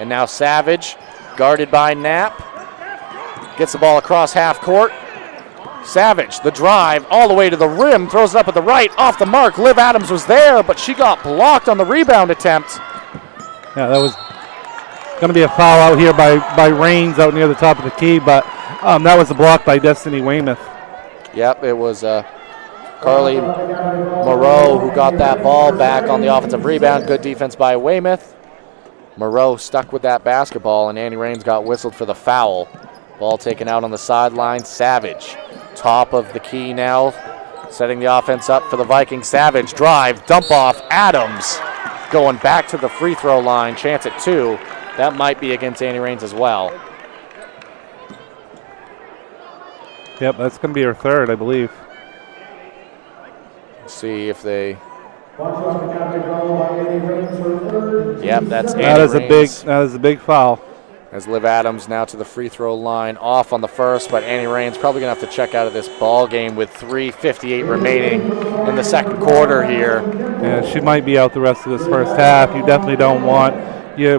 And now Savage, guarded by Knapp, gets the ball across half court. Savage, the drive, all the way to the rim, throws it up at the right, off the mark. Liv Adams was there, but she got blocked on the rebound attempt. Yeah, that was going to be a foul out here by Raines out near the top of the key, but that was a block by Destiny Weymouth. Yep, it was Carly Moreau who got that ball back on the offensive rebound. Good defense by Weymouth. Moreau stuck with that basketball, and Annie Raines got whistled for the foul. Ball taken out on the sideline. Savage, top of the key now, setting the offense up for the Vikings. Savage, drive, dump off. Adams going back to the free throw line. Chance at 2. That might be against Annie Raines as well. Yep, that's going to be her third, I believe. Let's see if they... Yep, that's Annie Raines. That is a big foul. As Liv Adams now to the free throw line, off on the first, but Annie Raines probably going to have to check out of this ball game with 3:58 remaining in the second quarter here. Yeah, she might be out the rest of this first half. You definitely don't want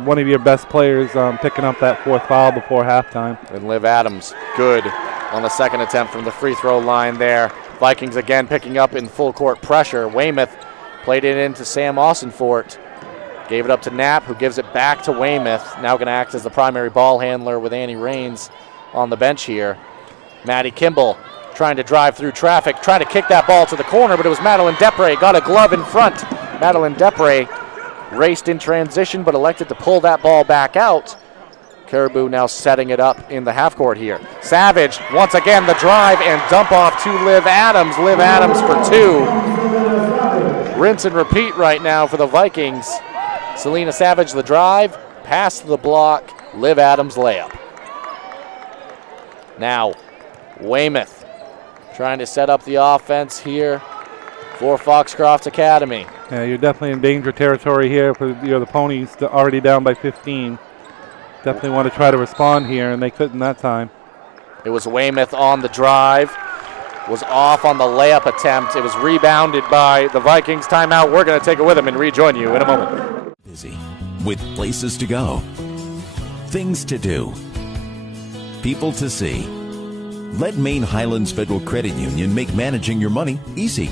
one of your best players picking up that 4th foul before halftime. And Liv Adams, good on the second attempt from the free throw line there. Vikings again picking up in full court pressure. Weymouth played it into Sam Austinfort. Gave it up to Knapp, who gives it back to Weymouth. Now going to act as the primary ball handler with Annie Raines on the bench here. Maddie Kimball trying to drive through traffic, trying to kick that ball to the corner, but it was Madeline Depre. Got a glove in front. Madeline Depre raced in transition, but elected to pull that ball back out. Caribou now setting it up in the half court here. Savage, once again, the drive and dump off to Liv Adams. Liv Adams for 2. Rinse and repeat right now for the Vikings. Selena Savage, the drive, pass to the block, Liv Adams layup. Now, Weymouth trying to set up the offense here for Foxcroft Academy. Yeah, you're definitely in danger territory here for the Ponies, already down by 15. Definitely want to try to respond here, and they couldn't that time. It was Weymouth on the drive, was off on the layup attempt. It was rebounded by the Vikings. Timeout. We're going to take it with them and rejoin you in a moment. Busy with places to go, things to do, people to see. Let Maine Highlands Federal Credit Union make managing your money easy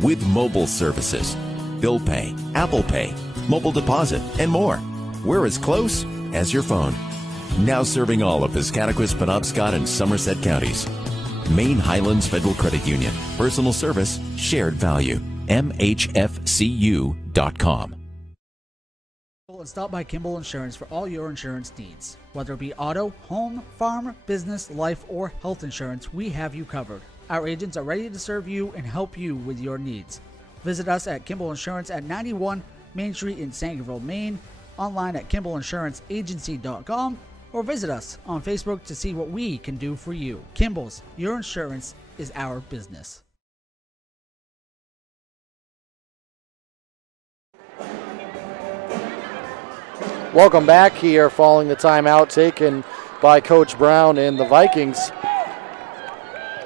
with mobile services, bill pay, Apple Pay, mobile deposit, and more. We're as close as your phone. Now serving all of Piscataquis, Penobscot, and Somerset counties. Maine Highlands Federal Credit Union. Personal service, shared value. MHFCU.com. and stop by Kimball Insurance for all your insurance needs. Whether it be auto, home, farm, business, life, or health insurance, we have you covered. Our agents are ready to serve you and help you with your needs. Visit us at Kimball Insurance at 91 Main Street in Sangerville, Maine, online at KimballInsuranceAgency.com, or visit us on Facebook to see what we can do for you. Kimball's, your insurance is our business. Welcome back here following the timeout taken by Coach Brown and the Vikings.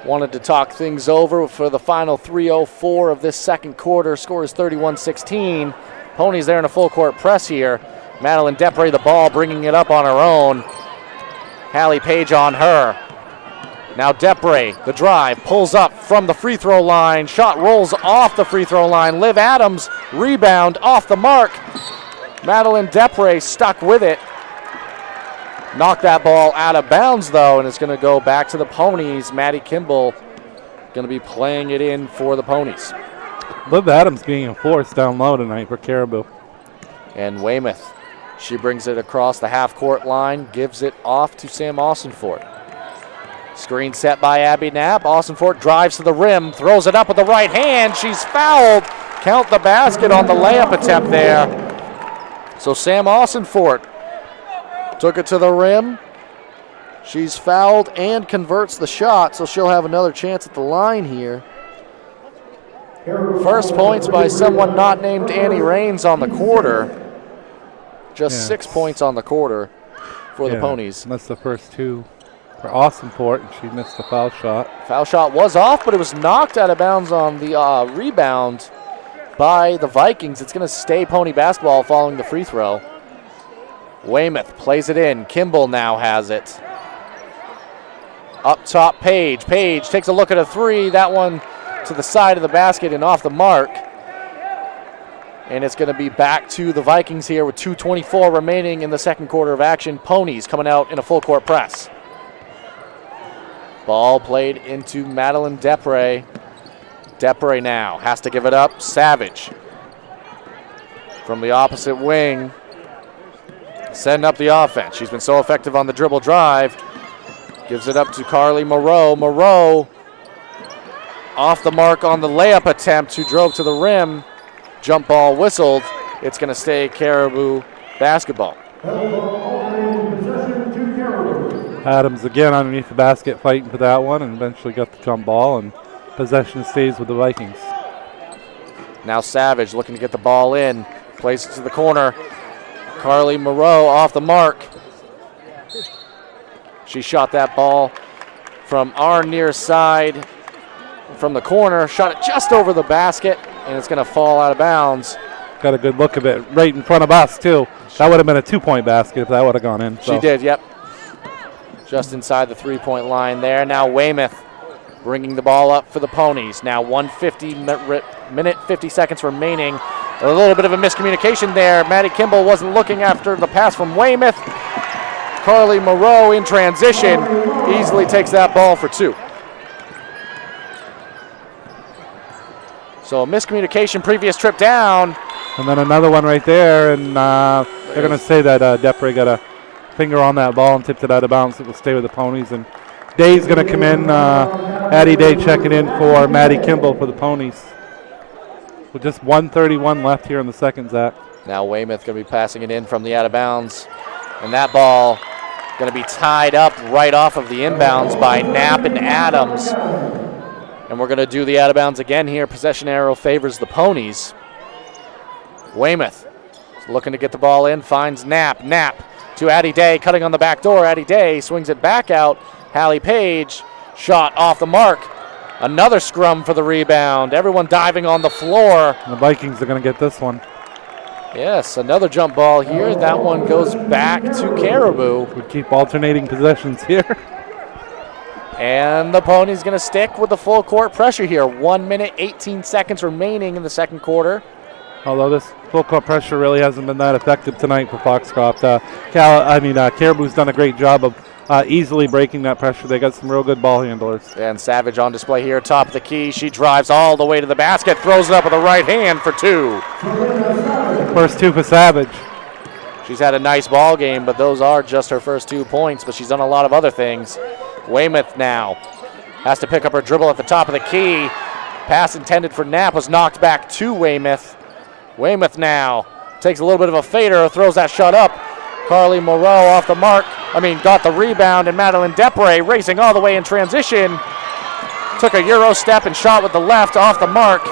Wanted to talk things over for the final 3:04 of this second quarter. Score is 31-16. Ponies there in a full court press here. Madeline Depre the ball, bringing it up on her own. Hallie Page on her. Now Depre, the drive, pulls up from the free throw line. Shot rolls off the free throw line. Liv Adams, rebound off the mark. Madeline Depre stuck with it. Knocked that ball out of bounds, though, and it's going to go back to the Ponies. Maddie Kimball going to be playing it in for the Ponies. Liv Adams being enforced down low tonight for Caribou. And Weymouth, she brings it across the half-court line, gives it off to Sam Austinfort. Screen set by Abby Knapp. Austinfort drives to the rim, throws it up with the right hand. She's fouled. Count the basket on the layup attempt there. So Sam Austinfort took it to the rim. She's fouled and converts the shot, so she'll have another chance at the line here. First points by someone not named Annie Raines on the quarter. Just 6 points on the quarter for the Ponies. That's the first two for Austinfort, and she missed the foul shot. Foul shot was off, but it was knocked out of bounds on the rebound by the Vikings. It's going to stay Pony basketball following the free throw. Weymouth plays it in. Kimball now has it. Up top, Page. Page takes a look at a three. That one to the side of the basket and off the mark. And it's going to be back to the Vikings here with 2:24 remaining in the second quarter of action. Ponies coming out in a full court press. Ball played into Madeline Depre. Depre now has to give it up. Savage from the opposite wing, setting up the offense. She's been so effective on the dribble drive. Gives it up to Carly Moreau. Moreau off the mark on the layup attempt, who drove to the rim. Jump ball whistled. It's going to stay Caribou basketball. Adams again underneath the basket fighting for that one, and eventually got the jump ball, and possession stays with the Vikings. Now Savage looking to get the ball in. Plays it to the corner. Carly Moreau off the mark. She shot that ball from our near side from the corner. Shot it just over the basket, and it's going to fall out of bounds. Got a good look of it right in front of us, too. That would have been a two-point basket if that would have gone in. So. She did, yep. Just inside the three-point line there. Now Weymouth bringing the ball up for the Ponies. Now 1:50 50 seconds remaining. A little bit of a miscommunication there. Maddie Kimball wasn't looking after the pass from Weymouth. Carly Moreau in transition easily takes that ball for two. So a miscommunication, previous trip down. And then another one right there, and they're going to say that Depre got a finger on that ball and tipped it out of bounds. It will stay with the Ponies. And Day's going to come in. Addie Day checking in for Maddie Kimball for the Ponies. With just 1:31 left here in the second, Zach. Now Weymouth going to be passing it in from the out of bounds. And that ball going to be tied up right off of the inbounds by Knapp and Adams. And we're going to do the out of bounds again here. Possession arrow favors the Ponies. Weymouth is looking to get the ball in, finds Knapp. Knapp to Addie Day, cutting on the back door. Addie Day swings it back out. Hallie Page, shot off the mark. Another scrum for the rebound. Everyone diving on the floor. And the Vikings are going to get this one. Yes, another jump ball here. That one goes back to Caribou. We keep alternating possessions here. And the Ponies going to stick with the full court pressure here. 1 minute, 18 seconds remaining in the second quarter. Although this full court pressure really hasn't been that effective tonight for Foxcroft. Caribou's done a great job of easily breaking that pressure. They got some real good ball handlers. And Savage on display here, top of the key. She drives all the way to the basket, throws it up with the right hand for two. First two for Savage. She's had a nice ball game, but those are just her first 2 points, but she's done a lot of other things. Weymouth now has to pick up her dribble at the top of the key. Pass intended for Knapp was knocked back to Weymouth. Weymouth now takes a little bit of a fader, throws that shot up. Carly Moreau off the mark. Got the rebound, and Madeline Depre racing all the way in transition. Took a Euro step and shot with the left off the mark.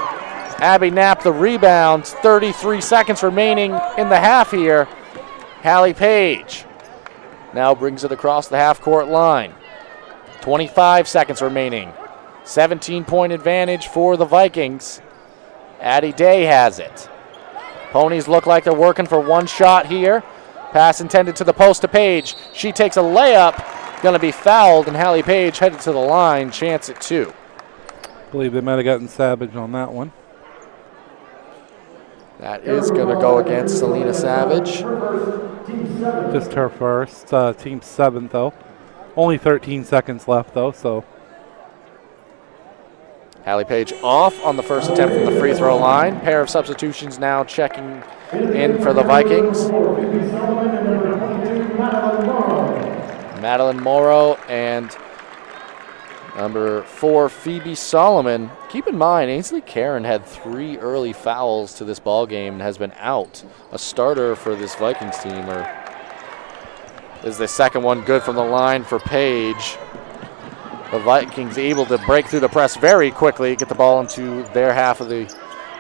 Abby Knapp the rebound. 33 seconds remaining in the half here. Hallie Page now brings it across the half-court line. 25 seconds remaining. 17-point advantage for the Vikings. Addie Day has it. Ponies look like they're working for one shot here. Pass intended to the post to Page. She takes a layup. Going to be fouled, and Hallie Page headed to the line. Chance at 2. I believe they might have gotten Savage on that one. That is going to go against Selena Savage. Just her first. Team 7th, though. Only 13 seconds left, though, so. Hallie Page off on the first attempt from the free throw line. Pair of substitutions now checking in for the Vikings. Madeline Morrow and number 4, Phoebe Solomon. Keep in mind, Ainsley Karen had 3 early fouls to this ball game and has been out. A starter for this Vikings team. Or is the second one good from the line for Page? The Vikings able to break through the press very quickly, get the ball into their half of the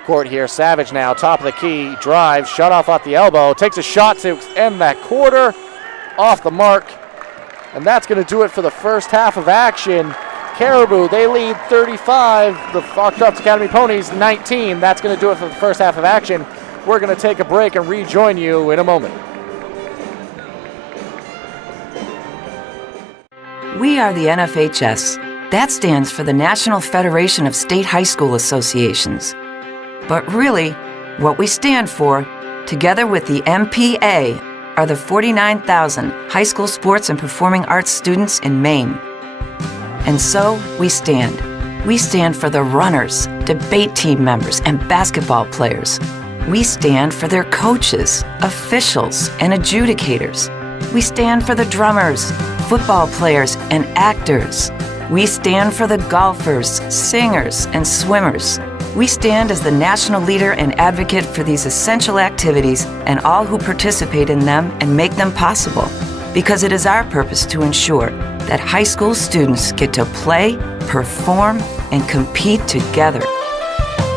court here. Savage now, top of the key, drives, shut off at the elbow, takes a shot to end that quarter, off the mark. And that's going to do it for the first half of action. Caribou, they lead 35. The Foxcroft Academy Ponies 19. That's going to do it for the first half of action. We're going to take a break and rejoin you in a moment. We are the NFHS. That stands for the National Federation of State High School Associations. But really, what we stand for, together with the MPA, are the 49,000 high school sports and performing arts students in Maine. And so, we stand. We stand for the runners, debate team members, and basketball players. We stand for their coaches, officials, and adjudicators. We stand for the drummers, football players, and actors. We stand for the golfers, singers, and swimmers. We stand as the national leader and advocate for these essential activities and all who participate in them and make them possible, because it is our purpose to ensure that high school students get to play, perform, and compete together.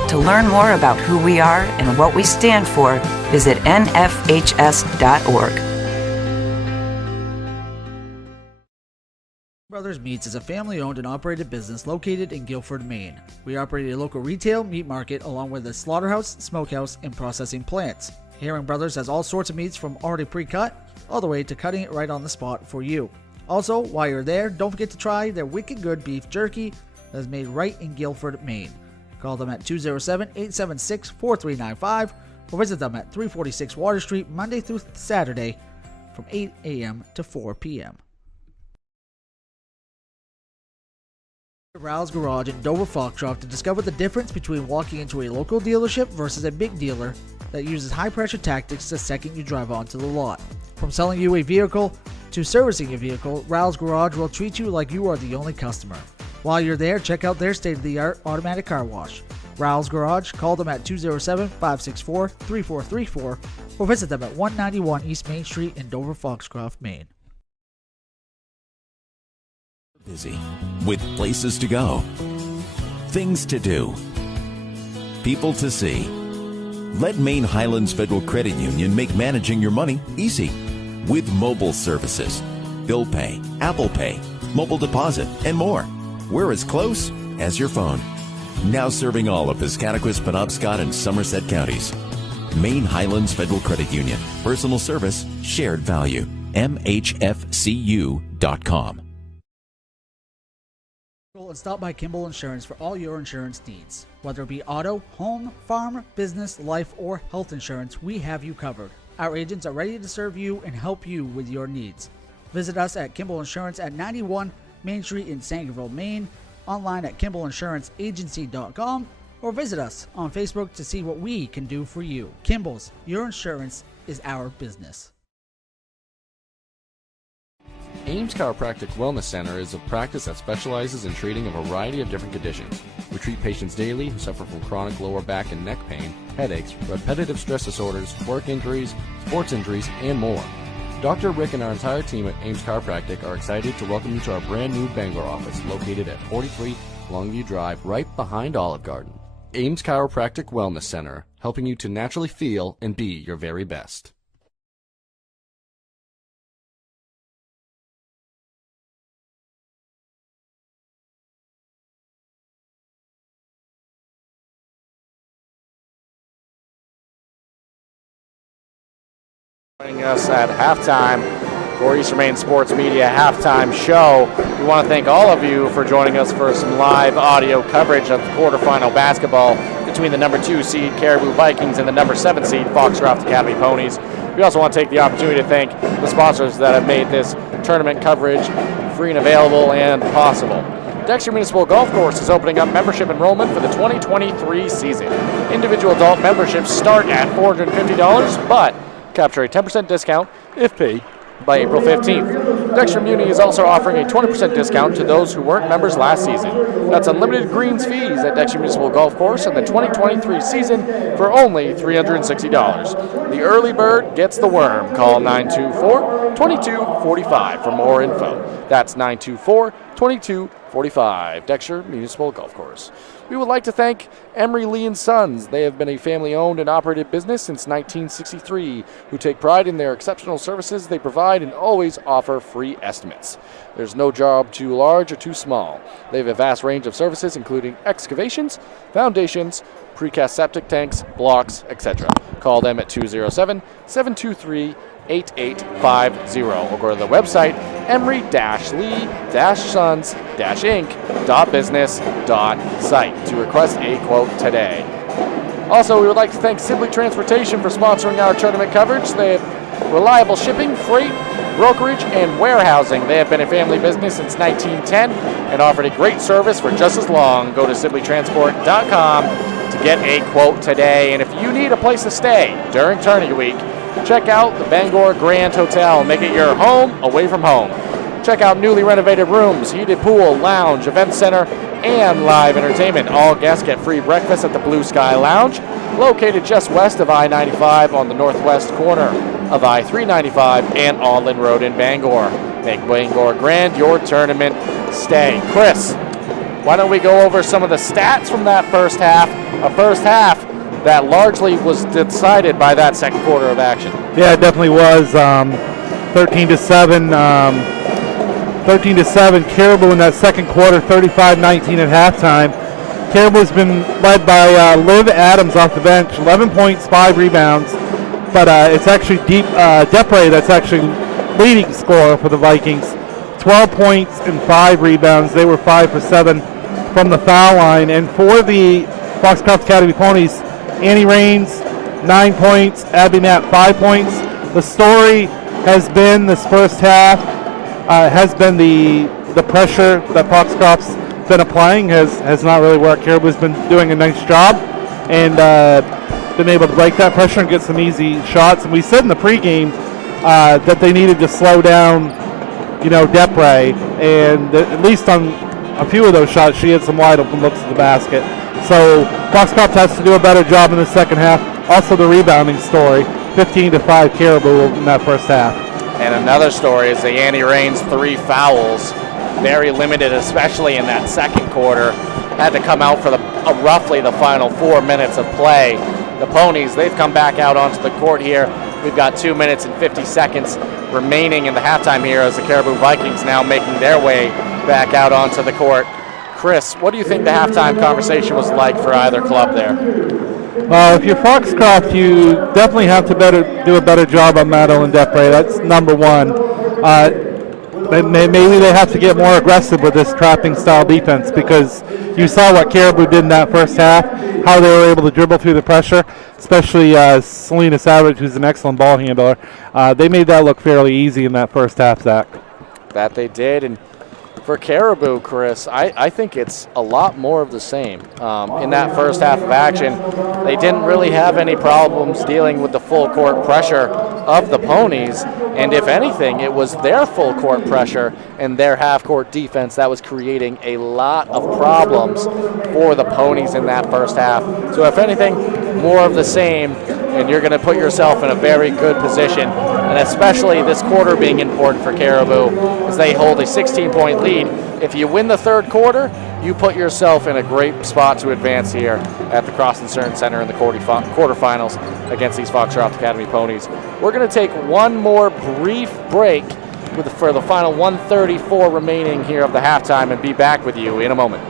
To learn more about who we are and what we stand for, visit nfhs.org. Brothers Meats is a family-owned and operated business located in Guilford, Maine. We operate a local retail meat market along with a slaughterhouse, smokehouse, and processing plants. Herring Brothers has all sorts of meats from already pre-cut all the way to cutting it right on the spot for you. Also, while you're there, don't forget to try their wicked good beef jerky that is made right in Guilford, Maine. Call them at 207-876-4395 or visit them at 346 Water Street Monday through Saturday from 8 a.m. to 4 p.m. Rouse Garage in Dover Foxcroft to discover the difference between walking into a local dealership versus a big dealer that uses high-pressure tactics the second you drive onto the lot. From selling you a vehicle to servicing your vehicle, Rouse Garage will treat you like you are the only customer. While you're there, check out their state-of-the-art automatic car wash. Rouse Garage, call them at 207-564-3434 or visit them at 191 East Main Street in Dover Foxcroft, Maine. Busy with places to go, things to do, people to see. Let Maine Highlands Federal Credit Union make managing your money easy with mobile services, bill pay, Apple Pay, mobile deposit, and more. We're as close as your phone. Now serving all of Piscataquis, Penobscot, and Somerset counties. Maine Highlands Federal Credit Union. Personal service, shared value. MHFCU.com. And stop by Kimball Insurance for all your insurance needs. Whether it be auto, home, farm, business, life, or health insurance, we have you covered. Our agents are ready to serve you and help you with your needs. Visit us at Kimball Insurance at 91 Main Street in Sangerville, Maine, online at KimballInsuranceAgency.com, or visit us on Facebook to see what we can do for you. Kimball's, your insurance is our business. Ames Chiropractic Wellness Center is a practice that specializes in treating a variety of different conditions. We treat patients daily who suffer from chronic lower back and neck pain, headaches, repetitive stress disorders, work injuries, sports injuries, and more. Dr. Rick and our entire team at Ames Chiropractic are excited to welcome you to our brand new Bangor office located at 43 Longview Drive, right behind Olive Garden. Ames Chiropractic Wellness Center, helping you to naturally feel and be your very best. Joining us at halftime for Eastern Maine Sports Media halftime show. We want to thank all of you for joining us for some live audio coverage of the quarterfinal basketball between the number 2 seed Caribou Vikings and the number 7 seed Foxcroft Academy Ponies. We also want to take the opportunity to thank the sponsors that have made this tournament coverage free and available and possible. Dexter Municipal Golf Course is opening up membership enrollment for the 2023 season. Individual adult memberships start at $450, but capture a 10% discount if paid by April 15th. Dexter Muni is also offering a 20% discount to those who weren't members last season. That's unlimited greens fees at Dexter Municipal Golf Course in the 2023 season for only $360. The early bird gets the worm. Call 924-2245 for more info. That's 924-2245. Dexter Municipal Golf Course. We would like to thank Emery Lee & Sons. They have been a family-owned and operated business since 1963, who take pride in their exceptional services they provide and always offer free estimates. There's no job too large or too small. They have a vast range of services, including excavations, foundations, precast septic tanks, blocks, etc. Call them at 207-723-8850 or go to the website emery-lee-sons-inc.business.site to request a quote today. Also, we would like to thank Sibley Transportation for sponsoring our tournament coverage. They have reliable shipping, freight, brokerage, and warehousing. They have been a family business since 1910 and offered a great service for just as long. Go to sibleytransport.com to get a quote today. And if you need a place to stay during tourney week, check out the Bangor Grand Hotel. Make it your home away from home. Check out newly renovated rooms, heated pool, lounge, event center, and live entertainment. All guests get free breakfast at the Blue Sky Lounge, located just west of I-95 on the northwest corner of I-395 and Alden Road in Bangor. Make Bangor Grand your tournament stay. Chris, why don't we go over some of the stats from that first half? A first half that largely was decided by that second quarter of action. Yeah, it definitely was. 13-7. 13-7. Caribou in that second quarter, 35-19 at halftime. Caribou's been led by Liv Adams off the bench, 11 points, 5 rebounds. But it's actually Depre that's actually leading scorer for the Vikings. 12 points and 5 rebounds. They were 5 for 7 from the foul line. And for the Foxcroft Academy Ponies, Annie Raines, 9 points, Abby Knapp, 5 points. The story has been this first half, has been the pressure that Foxcroft's been applying has not really worked. Caribou's been doing a nice job and been able to break that pressure and get some easy shots. And we said in the pregame that they needed to slow down, Depre, and at least on a few of those shots, she had some wide open looks at the basket. So Foxcroft has to do a better job in the second half. Also the rebounding story, 15-5 Caribou in that first half. And another story is the Annie Raines 3 fouls. Very limited, especially in that second quarter. Had to come out for roughly the final 4 minutes of play. The Ponies, they've come back out onto the court here. We've got 2 minutes and 50 seconds remaining in the halftime here as the Caribou Vikings now making their way back out onto the court. Chris, what do you think the halftime conversation was like for either club there? If you're Foxcroft, you definitely have to do a better job on Madeline Depre. That's number one. Maybe they have to get more aggressive with this trapping style defense, because you saw what Caribou did in that first half, how they were able to dribble through the pressure, especially Selena Savage, who's an excellent ball handler. They made that look fairly easy in that first half, Zach. That they did. And for Caribou, Chris, I think it's a lot more of the same. In that first half of action, they didn't really have any problems dealing with the full court pressure of the Ponies. And if anything, it was their full court pressure and their half court defense that was creating a lot of problems for the Ponies in that first half. So if anything, more of the same, and you're going to put yourself in a very good position, and especially this quarter being important for Caribou as they hold a 16-point lead. If you win the third quarter, you put yourself in a great spot to advance here at the Cross Insurance Center in the quarterfinals against these Foxcroft Academy Ponies. We're going to take one more brief break for the final 1:34 remaining here of the halftime and be back with you in a moment.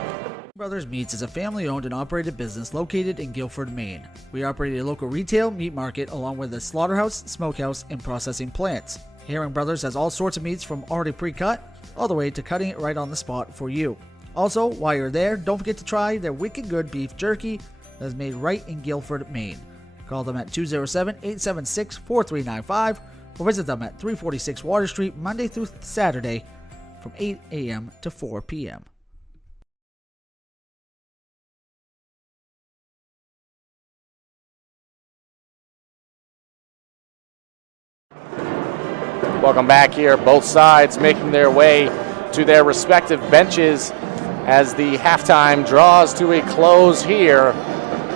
Brothers Meats is a family-owned and operated business located in Guilford, Maine. We operate a local retail meat market along with a slaughterhouse, smokehouse, and processing plants. Herring Brothers has all sorts of meats from already pre-cut all the way to cutting it right on the spot for you. Also, while you're there, don't forget to try their wicked good beef jerky that is made right in Guilford, Maine. Call them at 207-876-4395 or visit them at 346 Water Street Monday through Saturday from 8 a.m. to 4 p.m. Welcome back here. Both sides making their way to their respective benches as the halftime draws to a close here.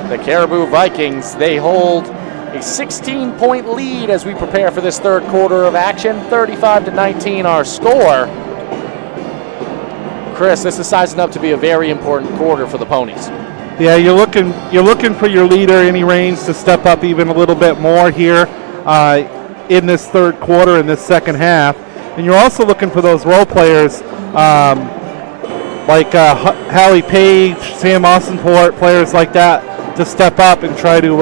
The Caribou Vikings, they hold a 16-point lead as we prepare for this third quarter of action. 35-19 our score. Chris, this is sizing up to be a very important quarter for the Ponies. Yeah, you're looking for your leader, Annie Raines, to step up even a little bit more here in this third quarter, in this second half. And you're also looking for those role players like Hallie Page, Sam Austinport, players like that to step up and try to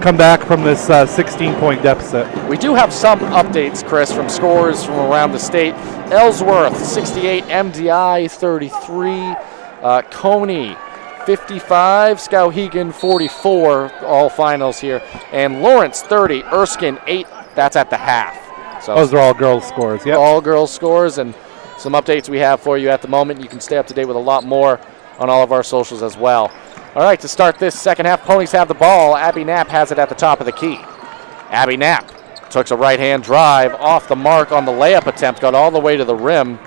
come back from this 16-point deficit. We do have some updates, Chris, from scores from around the state. Ellsworth, 68, MDI, 33, Coney, 55, Skowhegan, 44, all finals here, and Lawrence, 30, Erskine, 8, that's at the half. So those are all girls' scores, yeah. All girls' scores, and some updates we have for you at the moment. You can stay up to date with a lot more on all of our socials as well. All right, to start this second half, Ponies have the ball. Abby Knapp has it at the top of the key. Abby Knapp took a right-hand drive off the mark on the layup attempt, got all the way to the rim,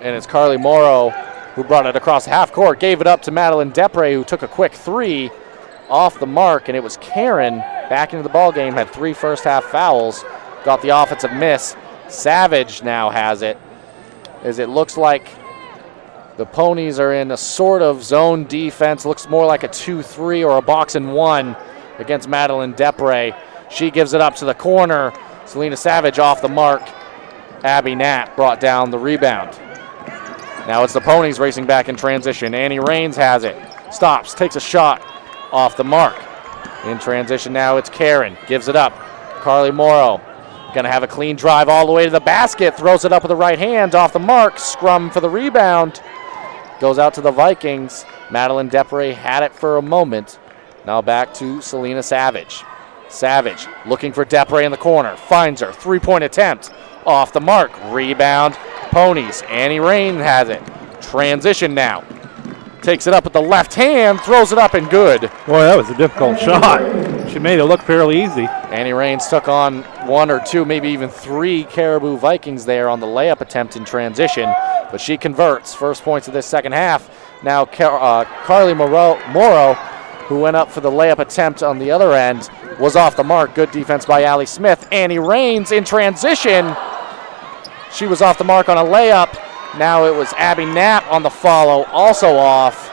and it's Carly Morrow who brought it across half court, gave it up to Madeline Depre, who took a quick three off the mark, and it was Karen back into the ball game, had 3 first-half fouls, got the offensive miss. Savage now has it, as it looks like the Ponies are in a sort of zone defense. Looks more like a 2-3 or a box and 1 against Madeline Depre. She gives it up to the corner. Selena Savage off the mark. Abby Knapp brought down the rebound. Now it's the Ponies racing back in transition. Annie Raines has it. Stops, takes a shot off the mark. In transition now it's Karen. Gives it up. Carly Morrow going to have a clean drive all the way to the basket. Throws it up with the right hand off the mark. Scrum for the rebound. Goes out to the Vikings. Madeline Depre had it for a moment. Now back to Selena Savage. Savage looking for Depre in the corner. Finds her. 3-point attempt. Off the mark. Rebound. Ponies. Annie Rain has it. Transition now. Takes it up with the left hand. Throws it up and good. Boy, that was a difficult shot. She made it look fairly easy. Annie Raines took on 1 or 2, maybe even 3 Caribou Vikings there on the layup attempt in transition. But she converts. First points of this second half. Now Carly Morrow, who went up for the layup attempt on the other end, was off the mark. Good defense by Allie Smith. Annie Raines in transition. She was off the mark on a layup. Now it was Abby Knapp on the follow, also off.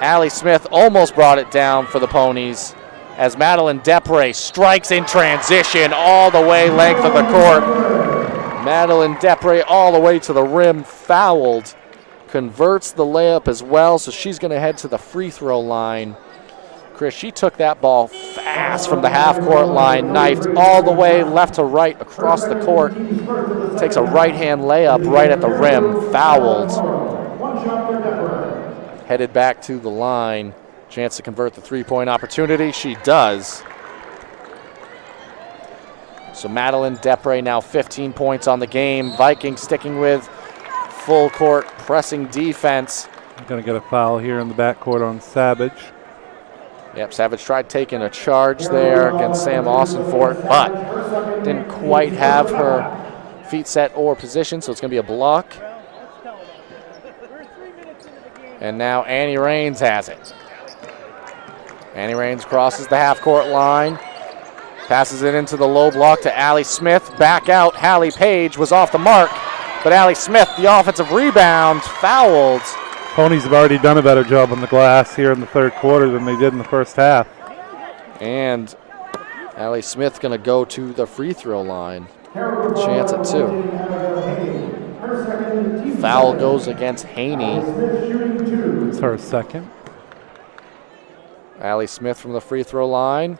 Allie Smith almost brought it down for the Ponies as Madeline Depre strikes in transition all the way length of the court. Madeline Depre all the way to the rim, fouled. Converts the layup as well, so she's going to head to the free throw line. Chris, she took that ball fast from the half-court line, knifed all the way left to right across the court. Takes a right-hand layup right at the rim, fouled. Headed back to the line. Chance to convert the three-point opportunity. She does. So Madeline Depre now 15 points on the game. Vikings sticking with full-court pressing defense. Going to get a foul here in the backcourt on Savage. Yep, Savage tried taking a charge there against Sam Austinfort, but didn't quite have her feet set or position, so it's going to be a block. And now Annie Raines has it. Annie Raines crosses the half-court line, passes it into the low block to Allie Smith. Back out, Hallie Page was off the mark, but Allie Smith, the offensive rebound, fouled. Ponies have already done a better job on the glass here in the third quarter than they did in the first half. And Allie Smith going to go to the free throw line. Chance at 2. Foul goes against Haney. It's her second. Allie Smith from the free throw line.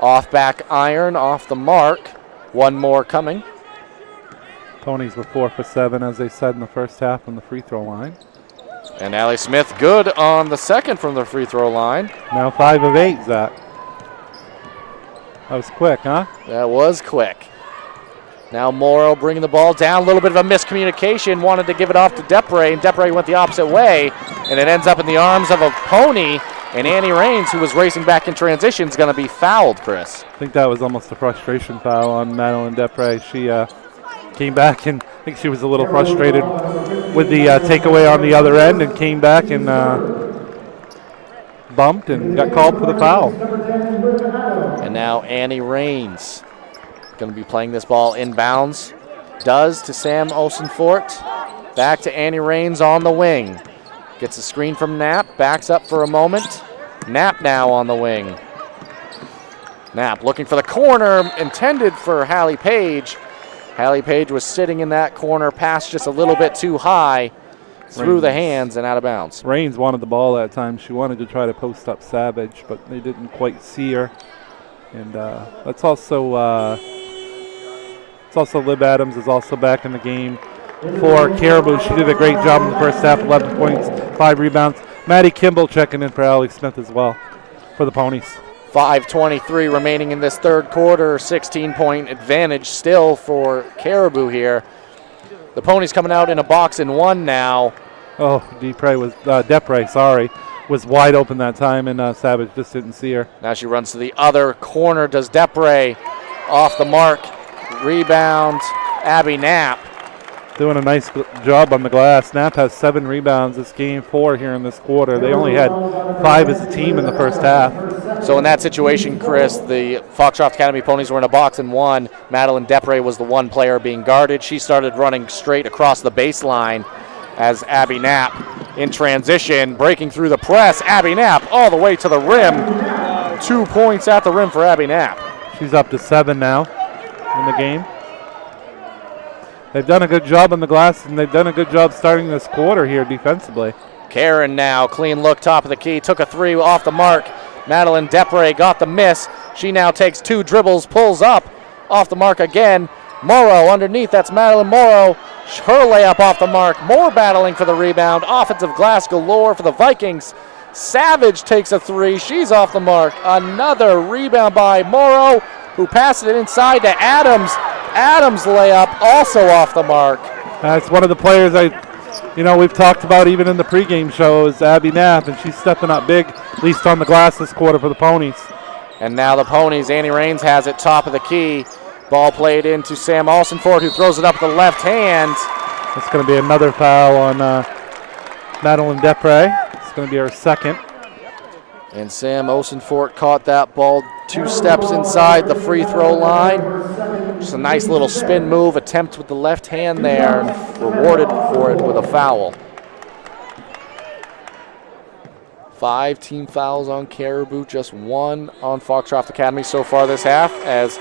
Off back iron, off the mark. One more coming. Ponies were 4 for 7, as they said in the first half, from the free throw line. And Allie Smith good on the second from the free throw line. Now 5 of 8, Zach. That was quick, huh? That was quick. Now Morrow bringing the ball down. A little bit of a miscommunication. Wanted to give it off to Depre, and Depre went the opposite way. And it ends up in the arms of a Pony. And Annie Raines, who was racing back in transition, is going to be fouled, Chris. I think that was almost a frustration foul on Madeline Depre. She came back, and I think she was a little frustrated with the takeaway on the other end, and came back and bumped and got called for the foul. And now Annie Raines going to be playing this ball inbounds. Does to Sam Osenfort. Back to Annie Raines on the wing. Gets a screen from Knapp. Backs up for a moment. Knapp now on the wing. Knapp looking for the corner intended for Hallie Page. Hallie Page was sitting in that corner, passed just a little bit too high, through the hands and out of bounds. Raines wanted the ball that time. She wanted to try to post up Savage, but they didn't quite see her. And that's also Lib Adams is also back in the game for Caribou. She did a great job in the first half, 11 points, 5 rebounds. Maddie Kimball checking in for Allie Smith as well for the Ponies. 5:23 remaining in this third quarter, 16-point advantage still for Caribou here. The Ponies coming out in a box and one now. Oh, Depre was wide open that time, and Savage just didn't see her. Now she runs to the other corner. Does Depre off the mark. Rebound, Abby Knapp. Doing a nice job on the glass. Knapp has 7 rebounds this game, 4 here in this quarter. They only had 5 as a team in the first half. So in that situation, Chris, the Foxcroft Academy Ponies were in a box and one. Madeline Depre was the one player being guarded. She started running straight across the baseline as Abby Knapp in transition, breaking through the press. Abby Knapp all the way to the rim. 2 points at the rim for Abby Knapp. She's up to 7 now in the game. They've done a good job on the glass, and they've done a good job starting this quarter here defensively. Karen now, clean look, top of the key, took a 3 off the mark. Madeline Depre got the miss. She now takes 2 dribbles, pulls up, off the mark again. Morrow underneath, that's Madeline Morrow. Her layup off the mark. More battling for the rebound. Offensive glass galore for the Vikings. Savage takes a 3. She's off the mark. Another rebound by Morrow, who passed it inside to Adams. Adams layup also off the mark. That's one of the players we've talked about even in the pregame show is Abby Knapp, and she's stepping up big, at least on the glass this quarter for the Ponies. And now the Ponies, Annie Raines has it top of the key. Ball played into Sam Alstonford, who throws it up with the left hand. That's going to be another foul on Madeline Depre. It's going to be her second. And Sam Osenfort caught that ball 2 steps inside the free throw line. Just a nice little spin move attempt with the left hand there, and rewarded for it with a foul. 5 team fouls on Caribou, just 1 on Foxcroft Academy so far this half, as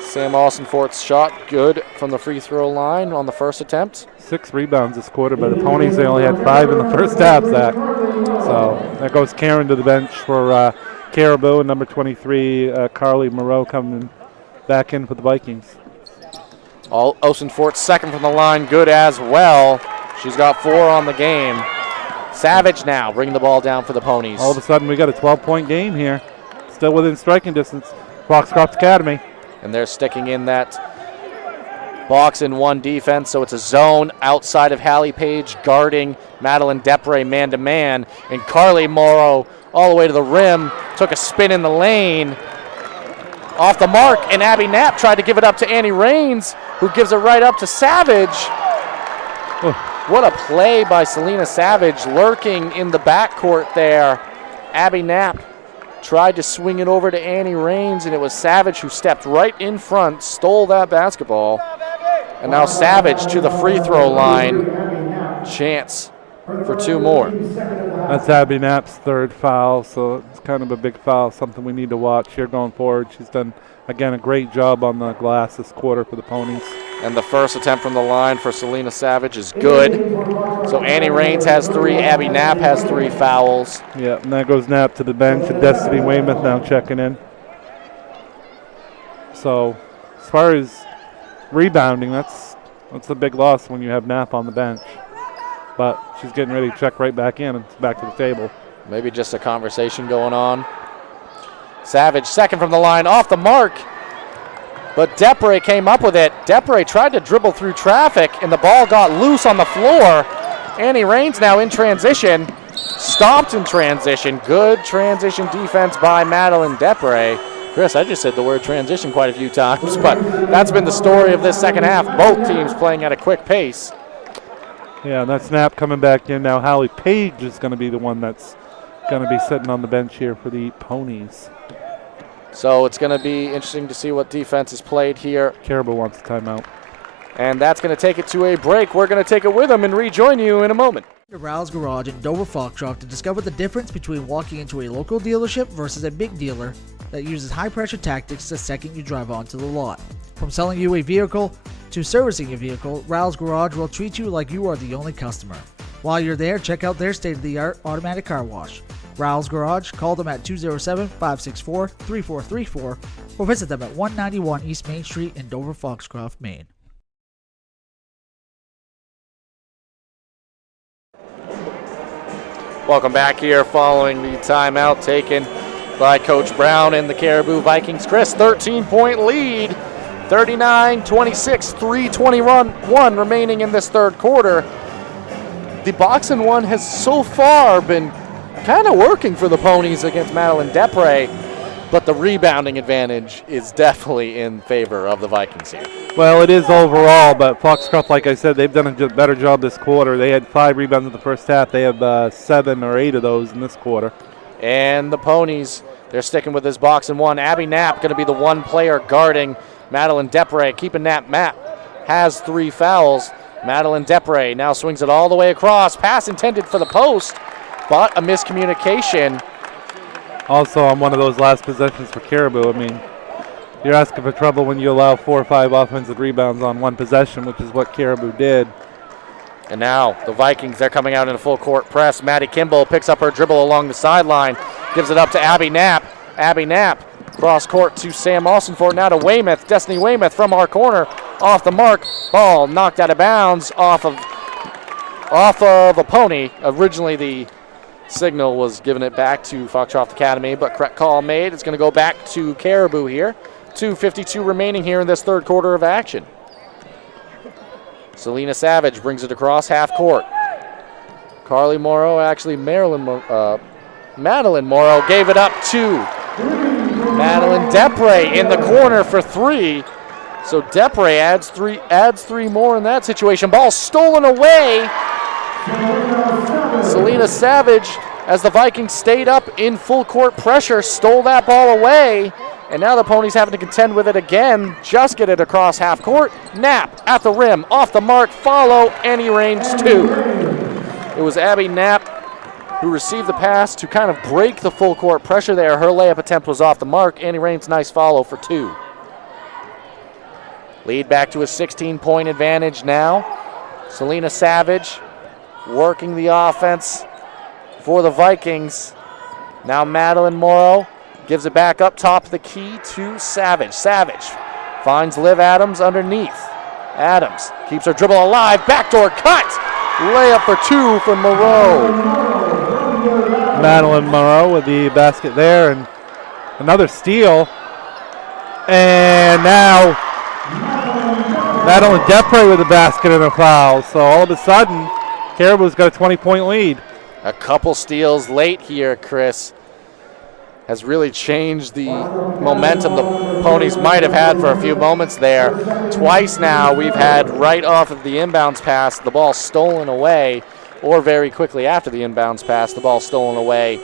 Sam Osenfort's shot good from the free throw line on the first attempt. 6 rebounds this quarter by the Ponies. They only had 5 in the first half, Zach. So there goes Karen to the bench for Caribou, and number 23, Carly Moreau, coming back in for the Vikings. Osenfort's second from the line, good as well. She's got 4 on the game. Savage now bringing the ball down for the Ponies. All of a sudden, we got a 12-point game here. Still within striking distance, Foxcroft Academy. And they're sticking in that box and one defense, so it's a zone outside of Hallie Page guarding Madeline Depre man-to-man. And Carly Morrow all the way to the rim, took a spin in the lane. Off the mark, and Abby Knapp tried to give it up to Annie Raines, who gives it right up to Savage. What a play by Selena Savage, lurking in the backcourt there. Abby Knapp tried to swing it over to Annie Raines, and it was Savage who stepped right in front, stole that basketball. And now Savage to the free throw line. Chance for 2 more. That's Abby Knapp's 3rd foul, so it's kind of a big foul, something we need to watch here going forward. She's done, again, a great job on the glass this quarter for the Ponies. And the first attempt from the line for Selena Savage is good. So Annie Raines has 3, Abby Knapp has 3 fouls. Yeah, and that goes Knapp to the bench, and Destiny Weymouth now checking in. So as far as rebounding, that's a big loss when you have Knapp on the bench. But she's getting ready to check right back in and back to the table. Maybe just a conversation going on. Savage, second from the line, off the mark. But Depre came up with it. Depre tried to dribble through traffic, and the ball got loose on the floor. Annie Raines now in transition. Stopped in transition. Good transition defense by Madeline Depre. Chris, I just said the word transition quite a few times, but that's been the story of this second half. Both teams playing at a quick pace. Yeah, and that snap coming back in now. Hallie Page is going to be the one that's going to be sitting on the bench here for the Ponies. So it's going to be interesting to see what defense is played here. Caribou wants a timeout. And that's going to take it to a break. We're going to take it with them and rejoin you in a moment. Rouse Garage in Dover Foxcroft to discover the difference between walking into a local dealership versus a big dealer that uses high-pressure tactics the second you drive onto the lot. From selling you a vehicle to servicing a vehicle, Rouse Garage will treat you like you are the only customer. While you're there, check out their state-of-the-art automatic car wash. Rouse Garage, call them at 207-564-3434 or visit them at 191 East Main Street in Dover Foxcroft, Maine. Welcome back here following the timeout taken by Coach Brown and the Caribou Vikings. Chris, 13-point lead, 39-26, 3:21 remaining in this third quarter. The boxing one has so far been kind of working for the Ponies against Madeline Depre, but the rebounding advantage is definitely in favor of the Vikings here. Well, it is overall, but Foxcroft, like I said, they've done a better job this quarter. They had 5 rebounds in the first half. They have 7 or 8 of those in this quarter. And the Ponies, they're sticking with this boxing one. Abby Knapp going to be the one player guarding Madeline Depre, keeping Knapp. Has 3 fouls. Madeline Depre now swings it all the way across. Pass intended for the post, but a miscommunication. Also on one of those last possessions for Caribou, I mean, you're asking for trouble when you allow 4 or 5 offensive rebounds on one possession, which is what Caribou did. And now the Vikings, they're coming out in a full court press. Maddie Kimball picks up her dribble along the sideline, gives it up to Abby Knapp. Abby Knapp cross court to Sam Alstonford, now to Weymouth. Destiny Weymouth from our corner, off the mark. Ball knocked out of bounds off of a Pony. Originally the signal was giving it back to Foxcroft Academy, but correct call made. It's going to go back to Caribou here. 2:52 remaining here in this third quarter of action. Selena Savage brings it across half court. Carly Morrow, actually Madeline Morrow gave it up to Madeline Depre in the corner for 3. So Depre adds three more in that situation. Ball stolen away. Selena Savage, as the Vikings stayed up in full court pressure, stole that ball away. And now the Ponies having to contend with it again. Just get it across half court. Knapp at the rim, off the mark, follow, Annie Raines 2. It was Abby Knapp who received the pass to kind of break the full court pressure there. Her layup attempt was off the mark. Annie Raines, nice follow for 2. Lead back to a 16-point advantage now. Selena Savage working the offense for the Vikings. Now Madeline Morrow gives it back up top of the key to Savage. Savage finds Liv Adams underneath. Adams keeps her dribble alive. Backdoor cut. Layup for 2 for Moreau. Madeline Moreau with the basket there, and another steal. And now Madeline Depre with the basket and a foul. So all of a sudden, Caribou's got a 20-point lead. A couple steals late here, Chris. has really changed the momentum the Ponies might have had for a few moments there. Twice now we've had right off of the inbounds pass the ball stolen away, or very quickly after the inbounds pass the ball stolen away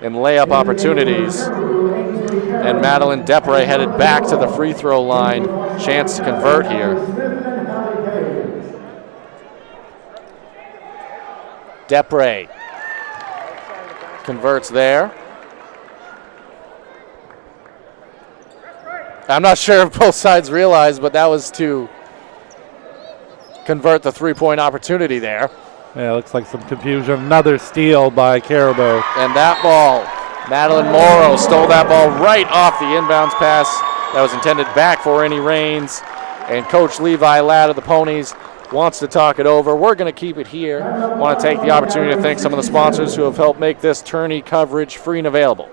in layup opportunities. And Madeline Depre headed back to the free throw line. Chance to convert here. Depre converts there. I'm not sure if both sides realized, but that was to convert the three-point opportunity there. Yeah, looks like some confusion. Another steal by Caribou. And that ball, Madeline Morrow stole that ball right off the inbounds pass that was intended back for Annie Raines. And Coach Levi Ladd of the Ponies wants to talk it over. We're going to keep it here. Want to take the opportunity to thank some of the sponsors who have helped make this tourney coverage free and available.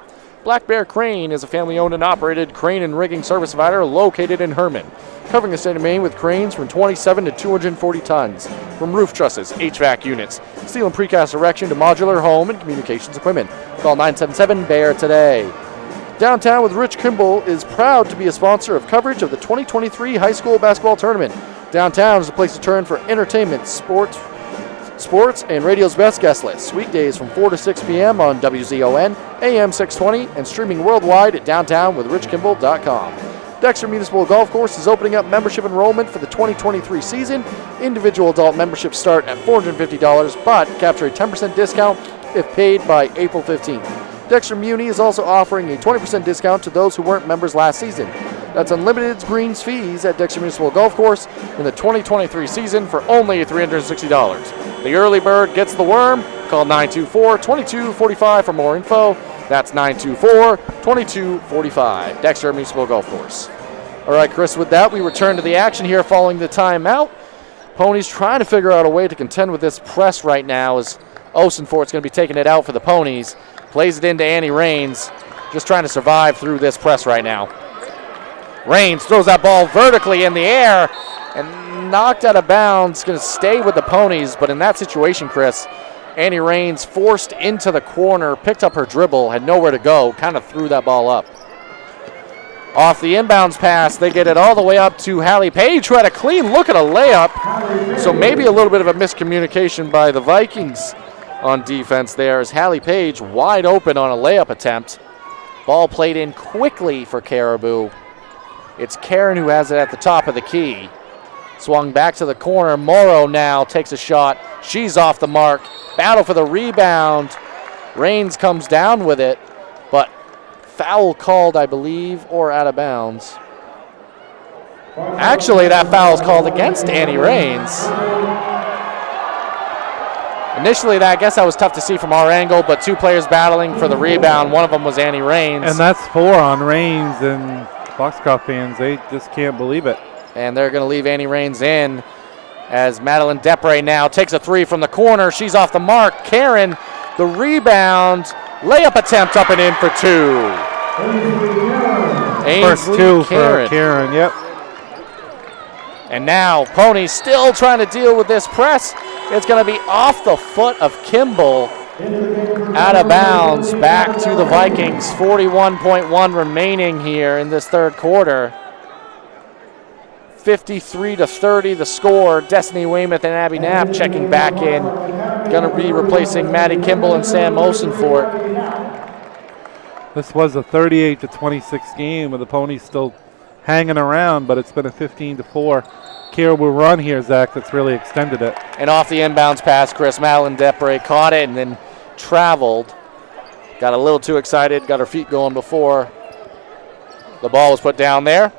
Black Bear Crane is a family-owned and operated crane and rigging service provider located in Herman, covering the state of Maine with cranes from 27 to 240 tons, from roof trusses, HVAC units, steel and precast erection to modular home and communications equipment. Call 977-BEAR today. Downtown with Rich Kimball is proud to be a sponsor of coverage of the 2023 high school basketball tournament. Downtown is a place to turn for entertainment, sports, and radio's best guest list. Weekdays from 4 to 6 p.m. on WZON, AM 620, and streaming worldwide at downtownwithrichkimball.com. Dexter Municipal Golf Course is opening up membership enrollment for the 2023 season. Individual adult memberships start at $450, but capture a 10% discount if paid by April 15th. Dexter Muni is also offering a 20% discount to those who weren't members last season. That's unlimited greens fees at Dexter Municipal Golf Course in the 2023 season for only $360. The early bird gets the worm. Call 924-2245 for more info. That's 924-2245. Dexter Municipal Golf Course. All right, Chris, with that, we return to the action here following the timeout. Ponies trying to figure out a way to contend with this press right now as Osenfort's going to be taking it out for the Ponies. Plays it into Annie Raines, just trying to survive through this press right now. Raines throws that ball vertically in the air and knocked out of bounds. Going to stay with the Ponies, but in that situation, Chris, Annie Raines forced into the corner, picked up her dribble, had nowhere to go, kind of threw that ball up. Off the inbounds pass, they get it all the way up to Hallie Page, who had a clean look at a layup. So maybe a little bit of a miscommunication by the Vikings on defense there as Hallie Page wide open on a layup attempt. Ball played in quickly for Caribou. It's Karen who has it at the top of the key. Swung back to the corner. Morrow now takes a shot. She's off the mark. Battle for the rebound. Raines comes down with it, but foul called, I believe, or out of bounds. Actually, that foul is called against Annie Raines. Initially, I guess that was tough to see from our angle, but two players battling for the rebound. One of them was Annie Raines. And that's 4 on Raines, and Foxcroft fans, they just can't believe it. And they're going to leave Annie Raines in as Madeline Depre now takes a three from the corner. She's off the mark. Karen, the rebound. Layup attempt up and in for 2. First 2 for Karen, yep. And now Ponies still trying to deal with this press. It's going to be off the foot of Kimball. Out of bounds, back to the Vikings. 41.1 remaining here in this third quarter. 53-30 the score. Destiny Weymouth and Abby Knapp checking back in. Going to be replacing Maddie Kimball and Sam Osenfort. This was a 38-26 game with the Ponies still hanging around, but it's been a 15-4 Caribou run here, Zach, that's really extended it. And off the inbounds pass, Chris, Madeline Depre caught it and then traveled. Got a little too excited, got her feet going before the ball was put down there.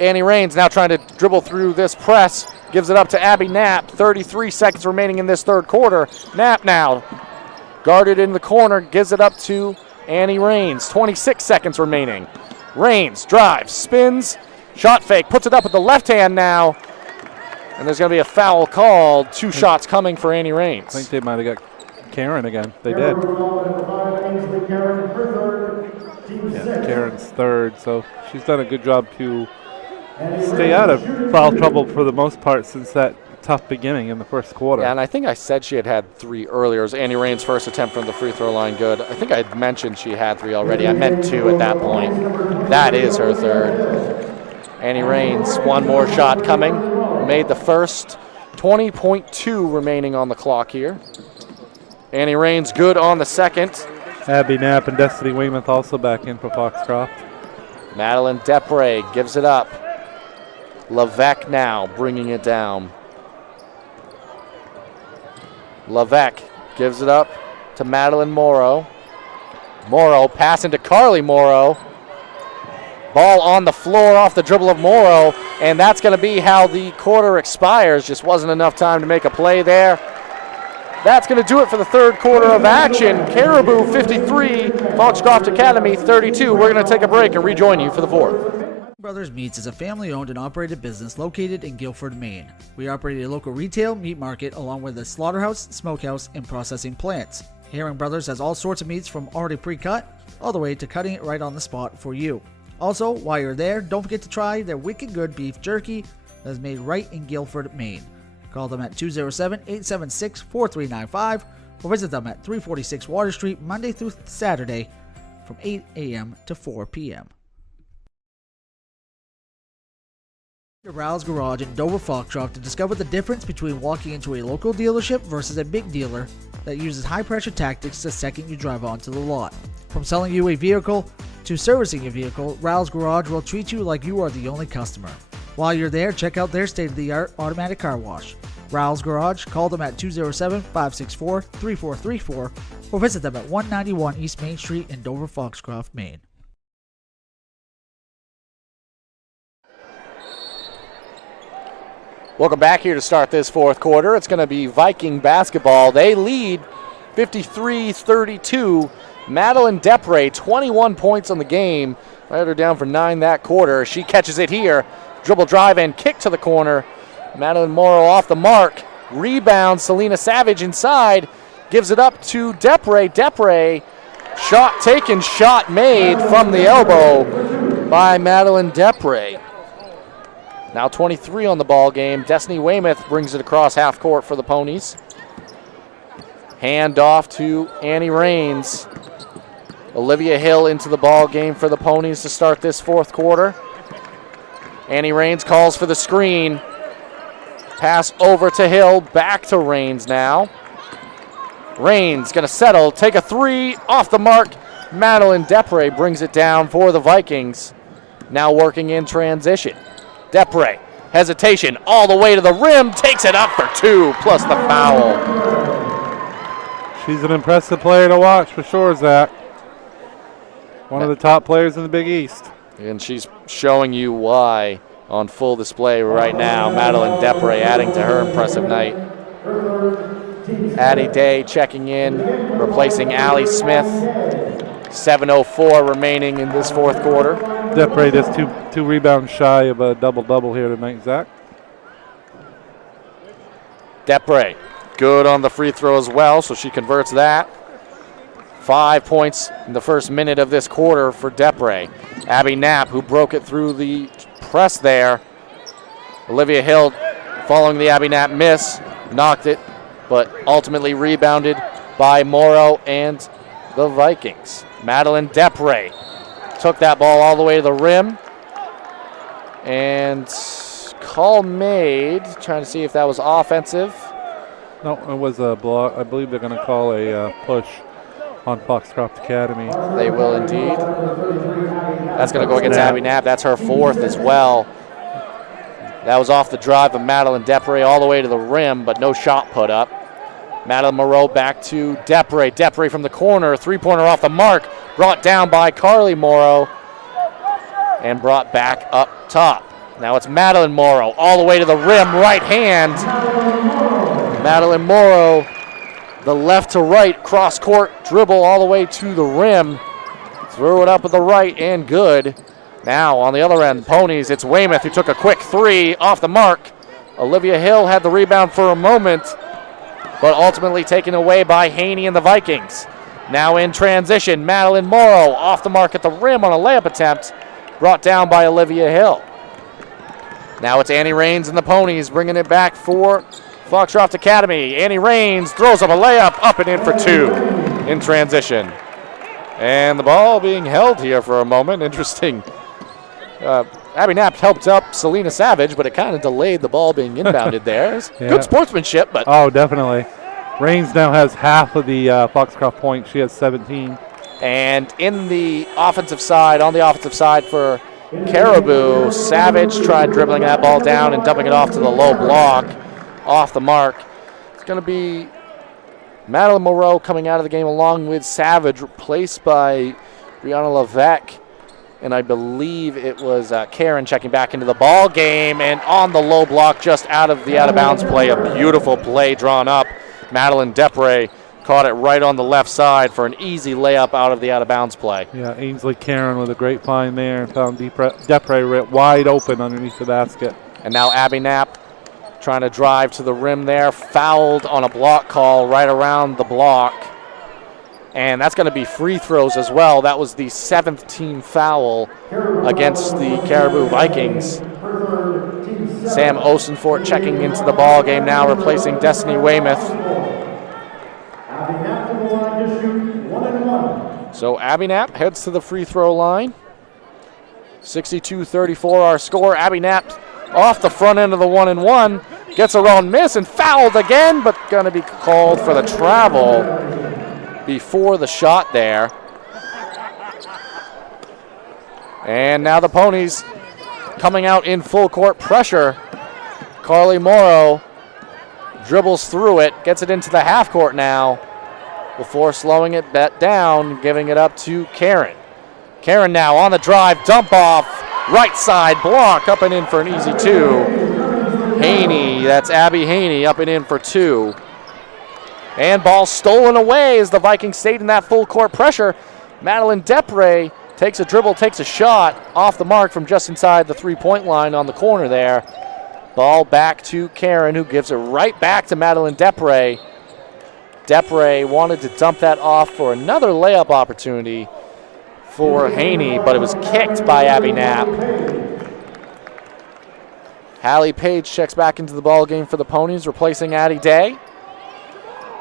Annie Raines now trying to dribble through this press, gives it up to Abby Knapp. 33 seconds remaining in this third quarter. Knapp now guarded in the corner, gives it up to Annie Raines. 26 seconds remaining. Raines drives, spins, shot fake, puts it up with the left hand now. And there's going to be a foul called. 2 shots coming for Annie Raines. I think they might have got Karen again. They did. Yeah, Karen's third, so she's done a good job to stay out of foul trouble for the most part since that tough beginning in the first quarter. Yeah, and I think I said she had 3 earlier. It was Annie Rain's first attempt from the free throw line good. I think I had mentioned she had 3 already. I meant 2 at that point. That is her third. Annie Rain's one more shot coming. Made the first. 20.2 remaining on the clock here. Annie Rain's good on the second. Abby Knapp and Destiny Weymouth also back in for Foxcroft. Madeline Depre gives it up. Levesque now bringing it down. Levesque gives it up to Madeline Morrow. Morrow passing to Carly Morrow. Ball on the floor off the dribble of Morrow, and that's going to be how the quarter expires. Just wasn't enough time to make a play there. That's going to do it for the third quarter of action. Caribou 53, Foxcroft Academy 32. We're going to take a break and rejoin you for the fourth. Brothers Meats is a family-owned and operated business located in Guilford, Maine. We operate a local retail meat market along with a slaughterhouse, smokehouse, and processing plants. Herring Brothers has all sorts of meats from already pre-cut all the way to cutting it right on the spot for you. Also, while you're there, don't forget to try their wicked good beef jerky that is made right in Guilford, Maine. Call them at 207-876-4395 or visit them at 346 Water Street Monday through Saturday from 8 a.m. to 4 p.m. Rouse Garage in Dover Foxcroft to discover the difference between walking into a local dealership versus a big dealer that uses high-pressure tactics the second you drive onto the lot. From selling you a vehicle to servicing your vehicle, Rouse Garage will treat you like you are the only customer. While you're there, check out their state-of-the-art automatic car wash. Rouse Garage, call them at 207-564-3434 or visit them at 191 East Main Street in Dover Foxcroft, Maine. Welcome back here to start this fourth quarter. It's going to be Viking basketball. They lead 53-32. Madeline Depre, 21 points on the game. I had her down for 9 that quarter. She catches it here. Dribble drive and kick to the corner. Madeline Morrow off the mark. Rebound, Selena Savage inside. Gives it up to Depre. Depre, shot taken, shot made from the elbow by Madeline Depre. Now 23 on the ball game. Destiny Weymouth brings it across half court for the Ponies. Hand off to Annie Rains. Olivia Hill into the ball game for the Ponies to start this fourth quarter. Annie Rains calls for the screen. Pass over to Hill, back to Rains now. Rains gonna settle, take a 3, off the mark. Madeline Depre brings it down for the Vikings. Now working in transition. Depre, hesitation, all the way to the rim, takes it up for 2, plus the foul. She's an impressive player to watch for sure, Zach. One of the top players in the Big East. And she's showing you why on full display right now. Madeline Depre adding to her impressive night. Addie Day checking in, replacing Allie Smith. 7:04 remaining in this fourth quarter. Depre just two rebounds shy of a double-double here tonight, Zach. Depre, good on the free throw as well, so she converts that. 5 points in the first minute of this quarter for Depre. Abby Knapp, who broke it through the press there. Olivia Hill, following the Abby Knapp miss, knocked it, but ultimately rebounded by Morrow and the Vikings. Madeline Depre took that ball all the way to the rim. And call made, trying to see if that was offensive. No, it was a block. I believe they're going to call a push on Foxcroft Academy. They will indeed. That's going to go against Abby Knapp. That's her 4th as well. That was off the drive of Madeline Depre all the way to the rim, but no shot put up. Madeline Moreau back to Depre. Depre from the corner, 3-pointer off the mark, brought down by Carly Morrow and brought back up top. Now it's Madeline Morrow all the way to the rim, right hand. Madeline Morrow, the left to right cross court dribble all the way to the rim. Threw it up with the right and good. Now on the other end, Ponies, it's Weymouth who took a quick 3 off the mark. Olivia Hill had the rebound for a moment, but ultimately taken away by Haney and the Vikings. Now in transition, Madeline Morrow off the mark at the rim on a layup attempt, brought down by Olivia Hill. Now it's Annie Rains and the Ponies bringing it back for Foxcroft Academy. Annie Rains throws up a layup, up and in for 2 in transition. And the ball being held here for a moment. Interesting. Abby Knapp helped up Selena Savage, but it kind of delayed the ball being inbounded there. Yeah. Good sportsmanship, but. Oh, definitely. Rains now has half of the Foxcroft points. She has 17. And in the offensive side, on the offensive side for Caribou, Savage tried dribbling that ball down and dumping it off to the low block, off the mark. It's going to be Madeline Moreau coming out of the game along with Savage, replaced by Brianna Levesque. And I believe it was Karen checking back into the ball game, and on the low block, just out of the out-of-bounds play, a beautiful play drawn up. Madeline Depre caught it right on the left side for an easy layup out of the out-of-bounds play. Yeah, Ainsley Karen with a great find there and found Depre wide open underneath the basket. And now Abby Knapp trying to drive to the rim there, fouled on a block call right around the block. And that's going to be free throws as well. That was the 7th team foul against the Caribou Vikings. Sam Osenfort checking into the ball game now, replacing Destiny Weymouth. So Abby Knapp heads to the free throw line. 62-34 our score. Abby Knapp off the front end of the 1-and-1. Gets her own miss and fouled again, but going to be called for the travel before the shot there. And now the Ponies coming out in full court pressure. Carly Morrow dribbles through it, gets it into the half court now before slowing it down, giving it up to Karen. Karen now on the drive, dump off, right side block, up and in for an easy 2. Haney, that's Abby Haney, up and in for 2. And ball stolen away as the Vikings stayed in that full court pressure. Madeline Depre takes a dribble, takes a shot off the mark from just inside the three-point line on the corner there. Ball back to Karen, who gives it right back to Madeline Depre. Depre wanted to dump that off for another layup opportunity for Haney, but it was kicked by Abby Knapp. Hallie Page checks back into the ball game for the Ponies, replacing Addie Day.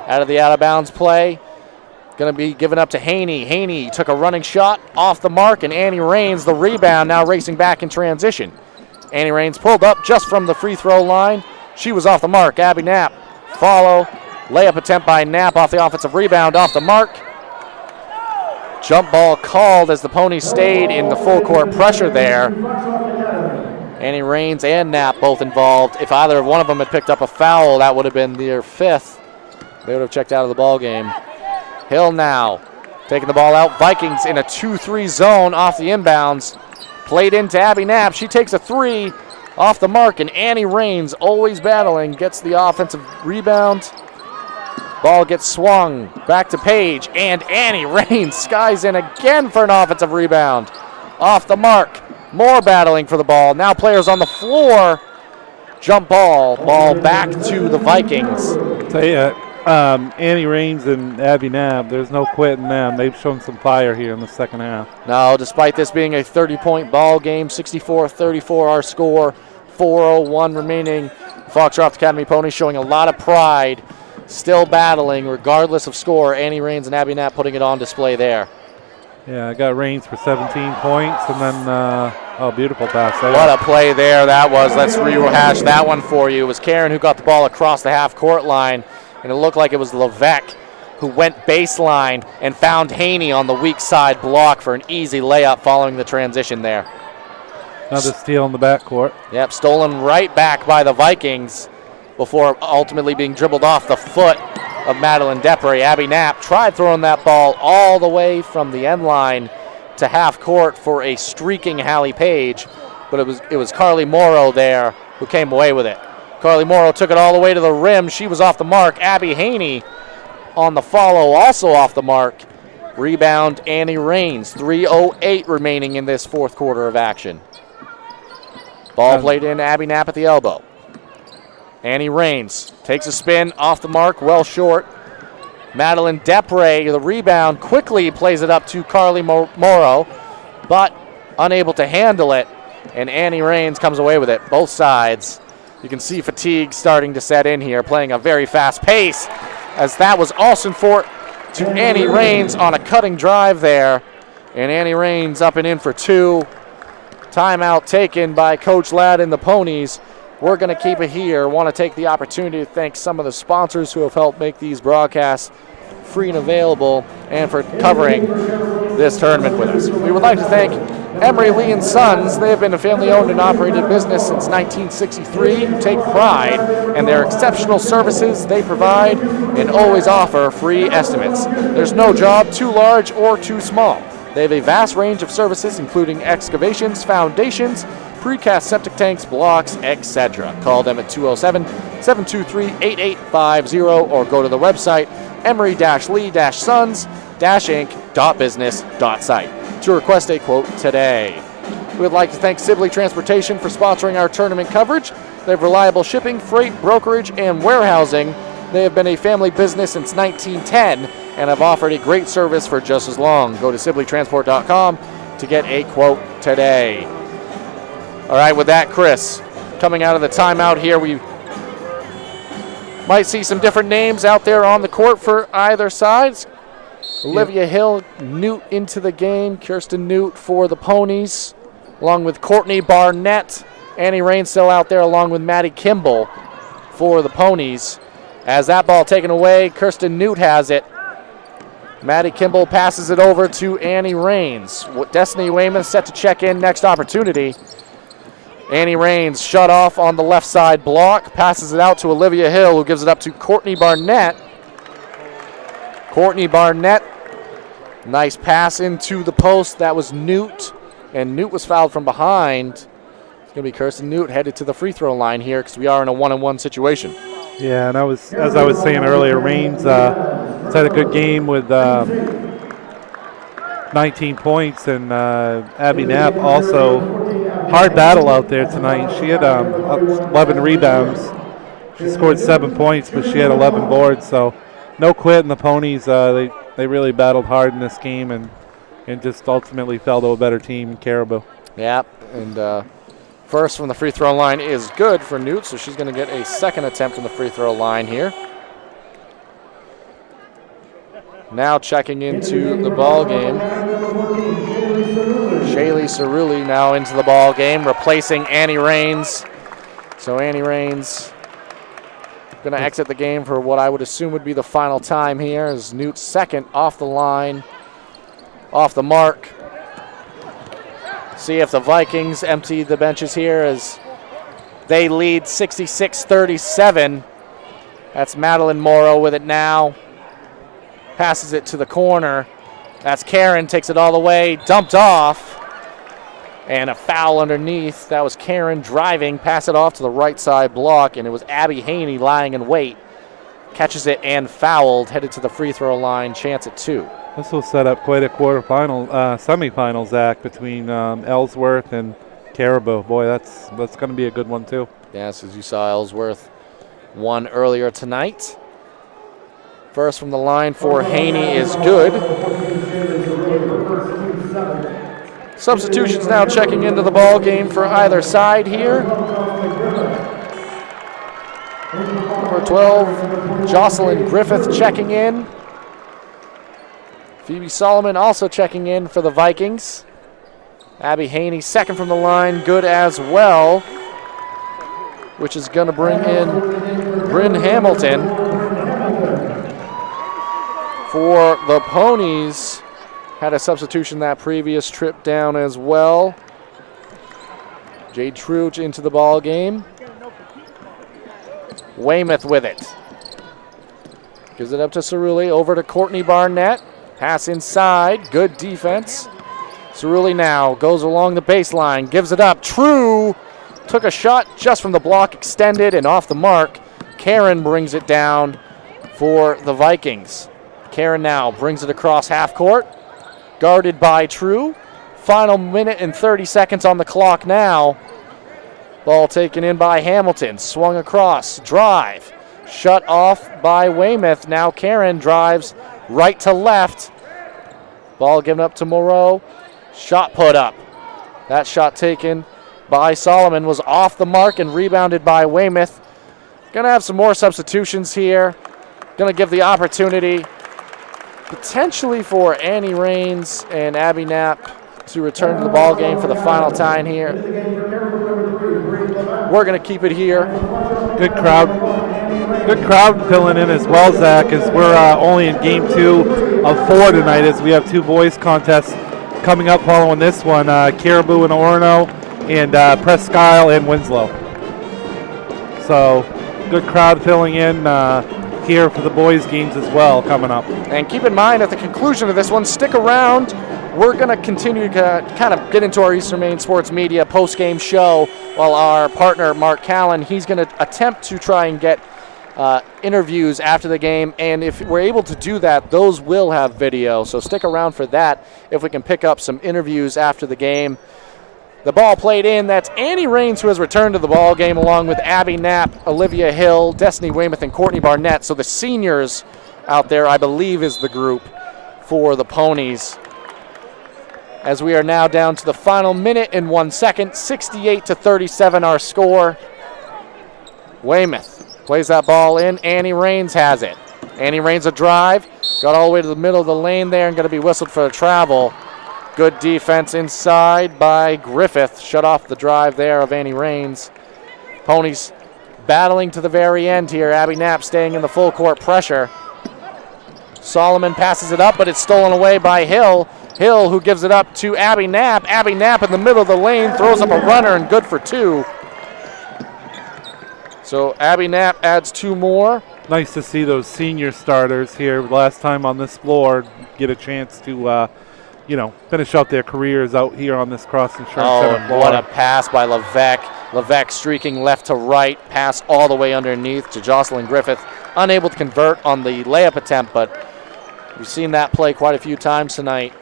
Out of the out-of-bounds play, going to be given up to Haney. Haney took a running shot off the mark, and Annie Rains, the rebound, now racing back in transition. Annie Rains pulled up just from the free throw line. She was off the mark. Abby Knapp follow. Layup attempt by Knapp off the offensive rebound, off the mark. Jump ball called as the Ponies stayed in the full court pressure there. Annie Rains and Knapp both involved. If either one of them had picked up a foul, that would have been their 5th. They would have checked out of the ball game. Hill now taking the ball out. Vikings in a 2-3 zone off the inbounds. Played into Abby Knapp. She takes a 3 off the mark, and Annie Rains, always battling, gets the offensive rebound. Ball gets swung back to Page, and Annie Rains skies in again for an offensive rebound. Off the mark. More battling for the ball. Now players on the floor. Jump ball. Ball back to the Vikings. Tell you, Annie Rains and Abby Knapp, there's no quitting them. They've shown some fire here in the second half. Now, despite this being a 30-point ball game, 64-34 our score, 4:01 remaining. Foxcroft Academy Ponies showing a lot of pride, still battling regardless of score. Annie Rains and Abby Knapp putting it on display there. Yeah, I got Rains for 17 points, and then, beautiful pass there. What a play there that was. Let's rehash that one for you. It was Karen who got the ball across the half-court line, and it looked like it was Levesque who went baseline and found Haney on the weak side block for an easy layup following the transition there. Another steal in the backcourt. Yep, stolen right back by the Vikings before ultimately being dribbled off the foot of Madeline Depre. Abby Knapp tried throwing that ball all the way from the end line to half court for a streaking Hallie Page, but it was Carly Morrow there who came away with it. Carly Morrow took it all the way to the rim. She was off the mark. Abby Haney on the follow, also off the mark. Rebound, Annie Rains. 3:08 remaining in this fourth quarter of action. Ball played in, Abby Knapp at the elbow. Annie Rains takes a spin, off the mark, well short. Madeline Depre, the rebound, quickly plays it up to Carly Morrow, but unable to handle it. and Annie Raines comes away with it. Both sides. You can see fatigue starting to set in here, playing a very fast pace, as that was Alstonfort to Annie Raines on a cutting drive there. And Annie Raines up and in for 2. Timeout taken by Coach Ladd and the Ponies. We're going to keep it here. Want to take the opportunity to thank some of the sponsors who have helped make these broadcasts free and available and for covering this tournament with us. We would like to thank Emery Lee and Sons. They have been a family-owned and operated business since 1963 who take pride in their exceptional services they provide and always offer free estimates. There's no job too large or too small. They have a vast range of services including excavations, foundations, precast septic tanks, blocks, etc. Call them at 207-723-8850 or go to the website emery-lee-sons-inc.business.site to request a quote today. We would like to thank Sibley Transportation for sponsoring our tournament coverage. They have reliable shipping, freight, brokerage, and warehousing. They have been a family business since 1910 and have offered a great service for just as long. Go to sibleytransport.com to get a quote today. All right, with that, Chris, coming out of the timeout here, we might see some different names out there on the court for either sides. Olivia Hill, Newt into the game. Kirsten Newt for the Ponies, along with Courtney Barnett. Annie Raines still out there along with Maddie Kimball for the Ponies. As that ball taken away, Kirsten Newt has it. Maddie Kimball passes it over to Annie Raines. Destiny Weymouth set to check in next opportunity. Annie Raines shut off on the left side block, passes it out to Olivia Hill, who gives it up to Courtney Barnett. Courtney Barnett, nice pass into the post. That was Newt, and Newt was fouled from behind. It's going to be Kirsten Newt headed to the free throw line here because we are in a 1-on-1 situation. Yeah, and as I was saying earlier, Raines has had a good game with 19 points, and Abby Knapp also hard battle out there tonight. She had 11 rebounds. She scored 7 points, but she had 11 boards, so no quit in the Ponies. They really battled hard in this game and just ultimately fell to a better team in Caribou. Yep, and first from the free throw line is good for Newt, so she's going to get a second attempt from the free throw line here. Now checking into the ball game. Shaylee Cerulli now into the ball game, replacing Annie Raines. So Annie Raines going to exit the game for what I would assume would be the final time here, as Newt's second off the line, off the mark. See if the Vikings empty the benches here as they lead 66-37. That's Madeline Morrow with it now. Passes it to the corner. That's Karen, takes it all the way, dumped off. And a foul underneath. That was Karen driving, pass it off to the right side block, and it was Abby Haney lying in wait. Catches it and fouled, headed to the free throw line, chance at 2. This will set up quite a semifinals act between Ellsworth and Caribou. Boy, that's going to be a good one too. Yes, as you saw, Ellsworth won earlier tonight. First from the line for Haney is good. Substitutions now checking into the ball game for either side here. Number 12, Jocelyn Griffith checking in. Phoebe Solomon also checking in for the Vikings. Abby Haney second from the line, good as well, which is going to bring in Bryn Hamilton. For the Ponies, had a substitution that previous trip down as well. Jade Truge into the ball game. Weymouth with it. Gives it up to Cerulli, over to Courtney Barnett. Pass inside, good defense. Cerulli now goes along the baseline, gives it up. True took a shot just from the block, extended and off the mark. Karen brings it down for the Vikings. Karen now brings it across half court, guarded by True. Final minute and 30 seconds on the clock now. Ball taken in by Hamilton, swung across, drive, shut off by Weymouth. Now Karen drives right to left. Ball given up to Moreau, shot put up. That shot taken by Solomon was off the mark and rebounded by Weymouth. Going to have some more substitutions here. Going to give the opportunity potentially for Annie Rains and Abby Knapp to return to the ball game for the final time here. We're going to keep it here. Good crowd filling in as well, Zach, as we're only in game 2 of 4 tonight, as we have 2 boys contests coming up following this one, Caribou and Orono and Presque Isle and Winslow. So good crowd filling in here for the boys games as well coming up. And keep in mind, at the conclusion of this one, stick around. We're going to continue to kind of get into our Eastern Maine Sports Media post-game show while our partner, Mark Callan, he's going to attempt to try and get interviews after the game. And if we're able to do that, those will have video. So stick around for that if we can pick up some interviews after the game. The ball played in. That's Annie Rains, who has returned to the ball game, along with Abby Knapp, Olivia Hill, Destiny Weymouth, and Courtney Barnett. So the seniors out there, I believe, is the group for the Ponies. As we are now down to the final minute and 1 second, 68-37 our score. Weymouth plays that ball in. Annie Rains has it. Annie Rains a drive. Got all the way to the middle of the lane there and going to be whistled for a travel. Good defense inside by Griffith. Shut off the drive there of Annie Rains. Ponies battling to the very end here. Abby Knapp staying in the full court pressure. Solomon passes it up, but it's stolen away by Hill. Hill, who gives it up to Abby Knapp. Abby Knapp in the middle of the lane, throws up a runner and good for 2. So Abby Knapp adds 2 more. Nice to see those senior starters here last time on this floor get a chance to finish out their careers out here on this cross insurance center floor. What a pass by Levesque. Levesque streaking left to right, pass all the way underneath to Jocelyn Griffith. Unable to convert on the layup attempt, but we've seen that play quite a few times tonight.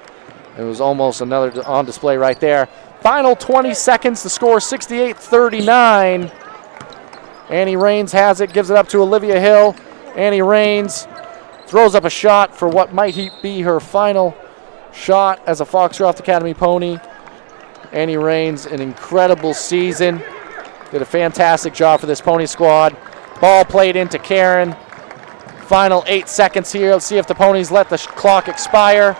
It was almost another on display right there. Final 20 seconds, the score 68-39. Annie Rains has it, gives it up to Olivia Hill. Annie Rains throws up a shot for what might be her final shot as a Foxcroft Academy pony. Annie Rains, an incredible season. Did a fantastic job for this pony squad. Ball played into Karen. Final 8 seconds here. Let's see if the ponies let the clock expire.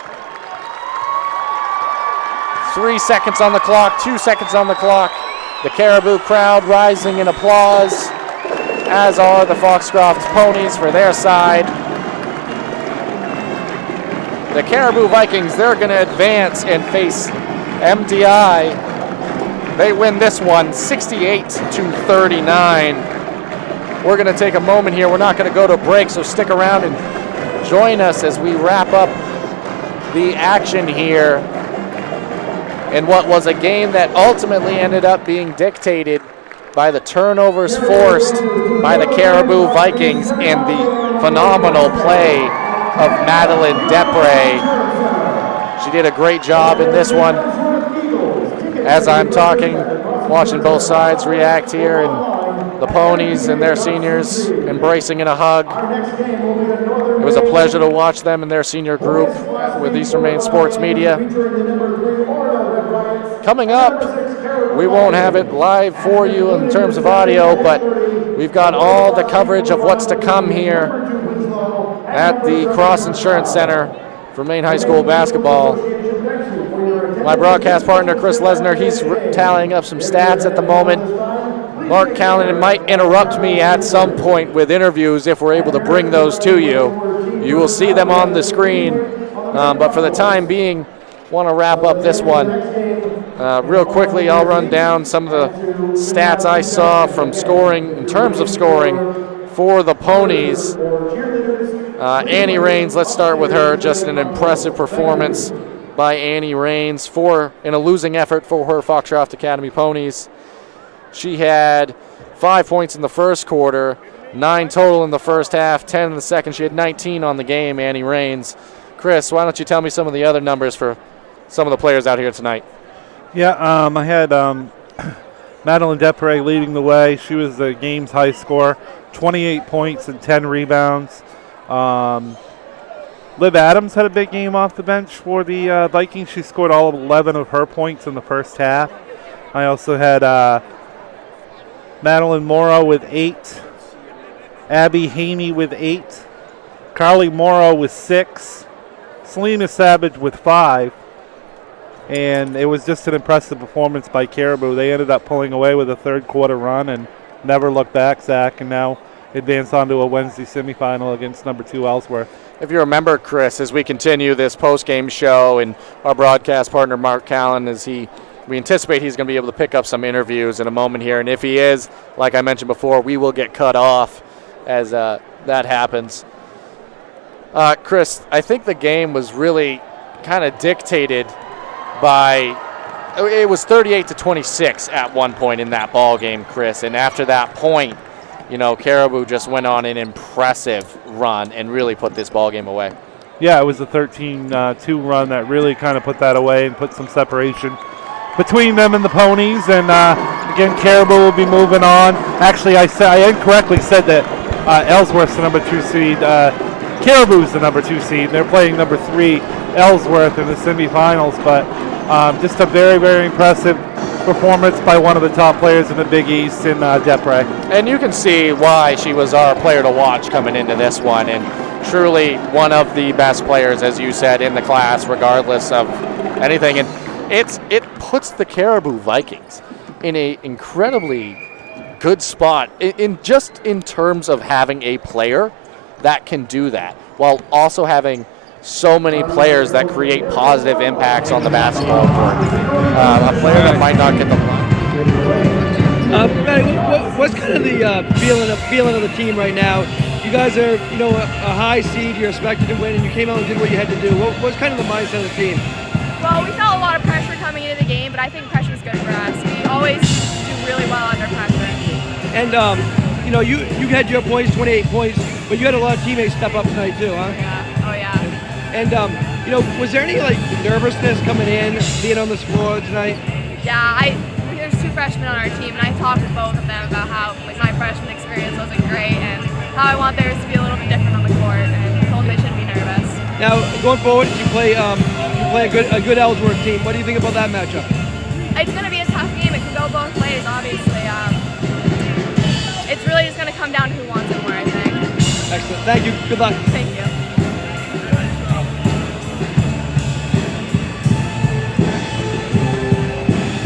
3 seconds on the clock, 2 seconds on the clock. The Caribou crowd rising in applause, as are the Foxcroft ponies for their side. The Caribou Vikings, they're going to advance and face MDI. They win this one 68-39. We're going to take a moment here. We're not going to go to a break, so stick around and join us as we wrap up the action here in what was a game that ultimately ended up being dictated by the turnovers forced by the Caribou Vikings and the phenomenal play of Madeline Depre. She did a great job in this one. As I'm talking, watching both sides react here, and the ponies and their seniors embracing in a hug. It was a pleasure to watch them and their senior group with Eastern Maine Sports Media. Coming up, we won't have it live for you in terms of audio, but we've got all the coverage of what's to come here at the Cross Insurance Center for Maine High School basketball. My broadcast partner, Chris Lesnar, he's tallying up some stats at the moment. Mark Callan might interrupt me at some point with interviews if we're able to bring those to you. You will see them on the screen, but for the time being, want to wrap up this one. Real quickly, I'll run down some of the stats I saw from scoring, in terms of scoring, for the ponies. Annie Rains, let's start with her. Just an impressive performance by Annie Rains in a losing effort for her Foxcroft Academy ponies. She had 5 points in the first quarter, 9 total in the first half, 10 in the second. She had 19 on the game, Annie Rains. Chris, why don't you tell me some of the other numbers for some of the players out here tonight? Yeah, I had Madeline Depre leading the way. She was the game's high scorer, 28 points and 10 rebounds. Liv Adams had a big game off the bench for the Vikings. She scored all 11 of her points in the first half. I also had Madeline Morrow with 8, Abby Haney with 8, Carly Morrow with 6, Selena Savage with 5, and it was just an impressive performance by Caribou. They ended up pulling away with a third quarter run and never looked back, Zach, and now advance on to a Wednesday semifinal against number 2 Ellsworth. If you remember, Chris, as we continue this post-game show, and our broadcast partner Mark Callan, we anticipate he's going to be able to pick up some interviews in a moment here, and if he is, like I mentioned before, we will get cut off as that happens. Chris, I think the game was really kind of dictated by, it was 38-26 at one point in that ball game, Chris, and after that point, Caribou just went on an impressive run and really put this ball game away. Yeah, it was a 13-2 run that really kind of put that away and put some separation between them and the Ponies. And again, Caribou will be moving on. Actually, I incorrectly said that Ellsworth's the number 2 seed. Caribou's the number 2 seed. They're playing number 3 Ellsworth in the semifinals, but just a very, very impressive performance by one of the top players in the Big East in Depre. And you can see why she was our player to watch coming into this one, and truly one of the best players, as you said, in the class, regardless of anything. And it puts the Caribou Vikings in a incredibly good spot in terms of having a player that can do that, while also having so many players that create positive impacts on the basketball court. A player that might not get the what's kind of the feeling of the team right now? You guys are, a high seed. You're expected to win, and you came out and did what you had to do. What's kind of the mindset of the team? Well, we felt a lot of pressure coming into the game, but I think pressure is good for us. We always do really well under pressure. And you had your points, 28 points, but you had a lot of teammates step up tonight too, huh? Yeah. Oh yeah. And was there any nervousness coming in, being on this floor tonight? Yeah, there's 2 freshmen on our team, and I talked with both of them about how my freshman experience wasn't great and how I want theirs to be a little bit different on the court, and I told them they shouldn't be nervous. Now, going forward, you play a good Ellsworth team. What do you think about that matchup? It's going to be a tough game. It can go both ways, obviously. It's really just going to come down to who wants it more, I think. Excellent. Thank you. Good luck. Thank you.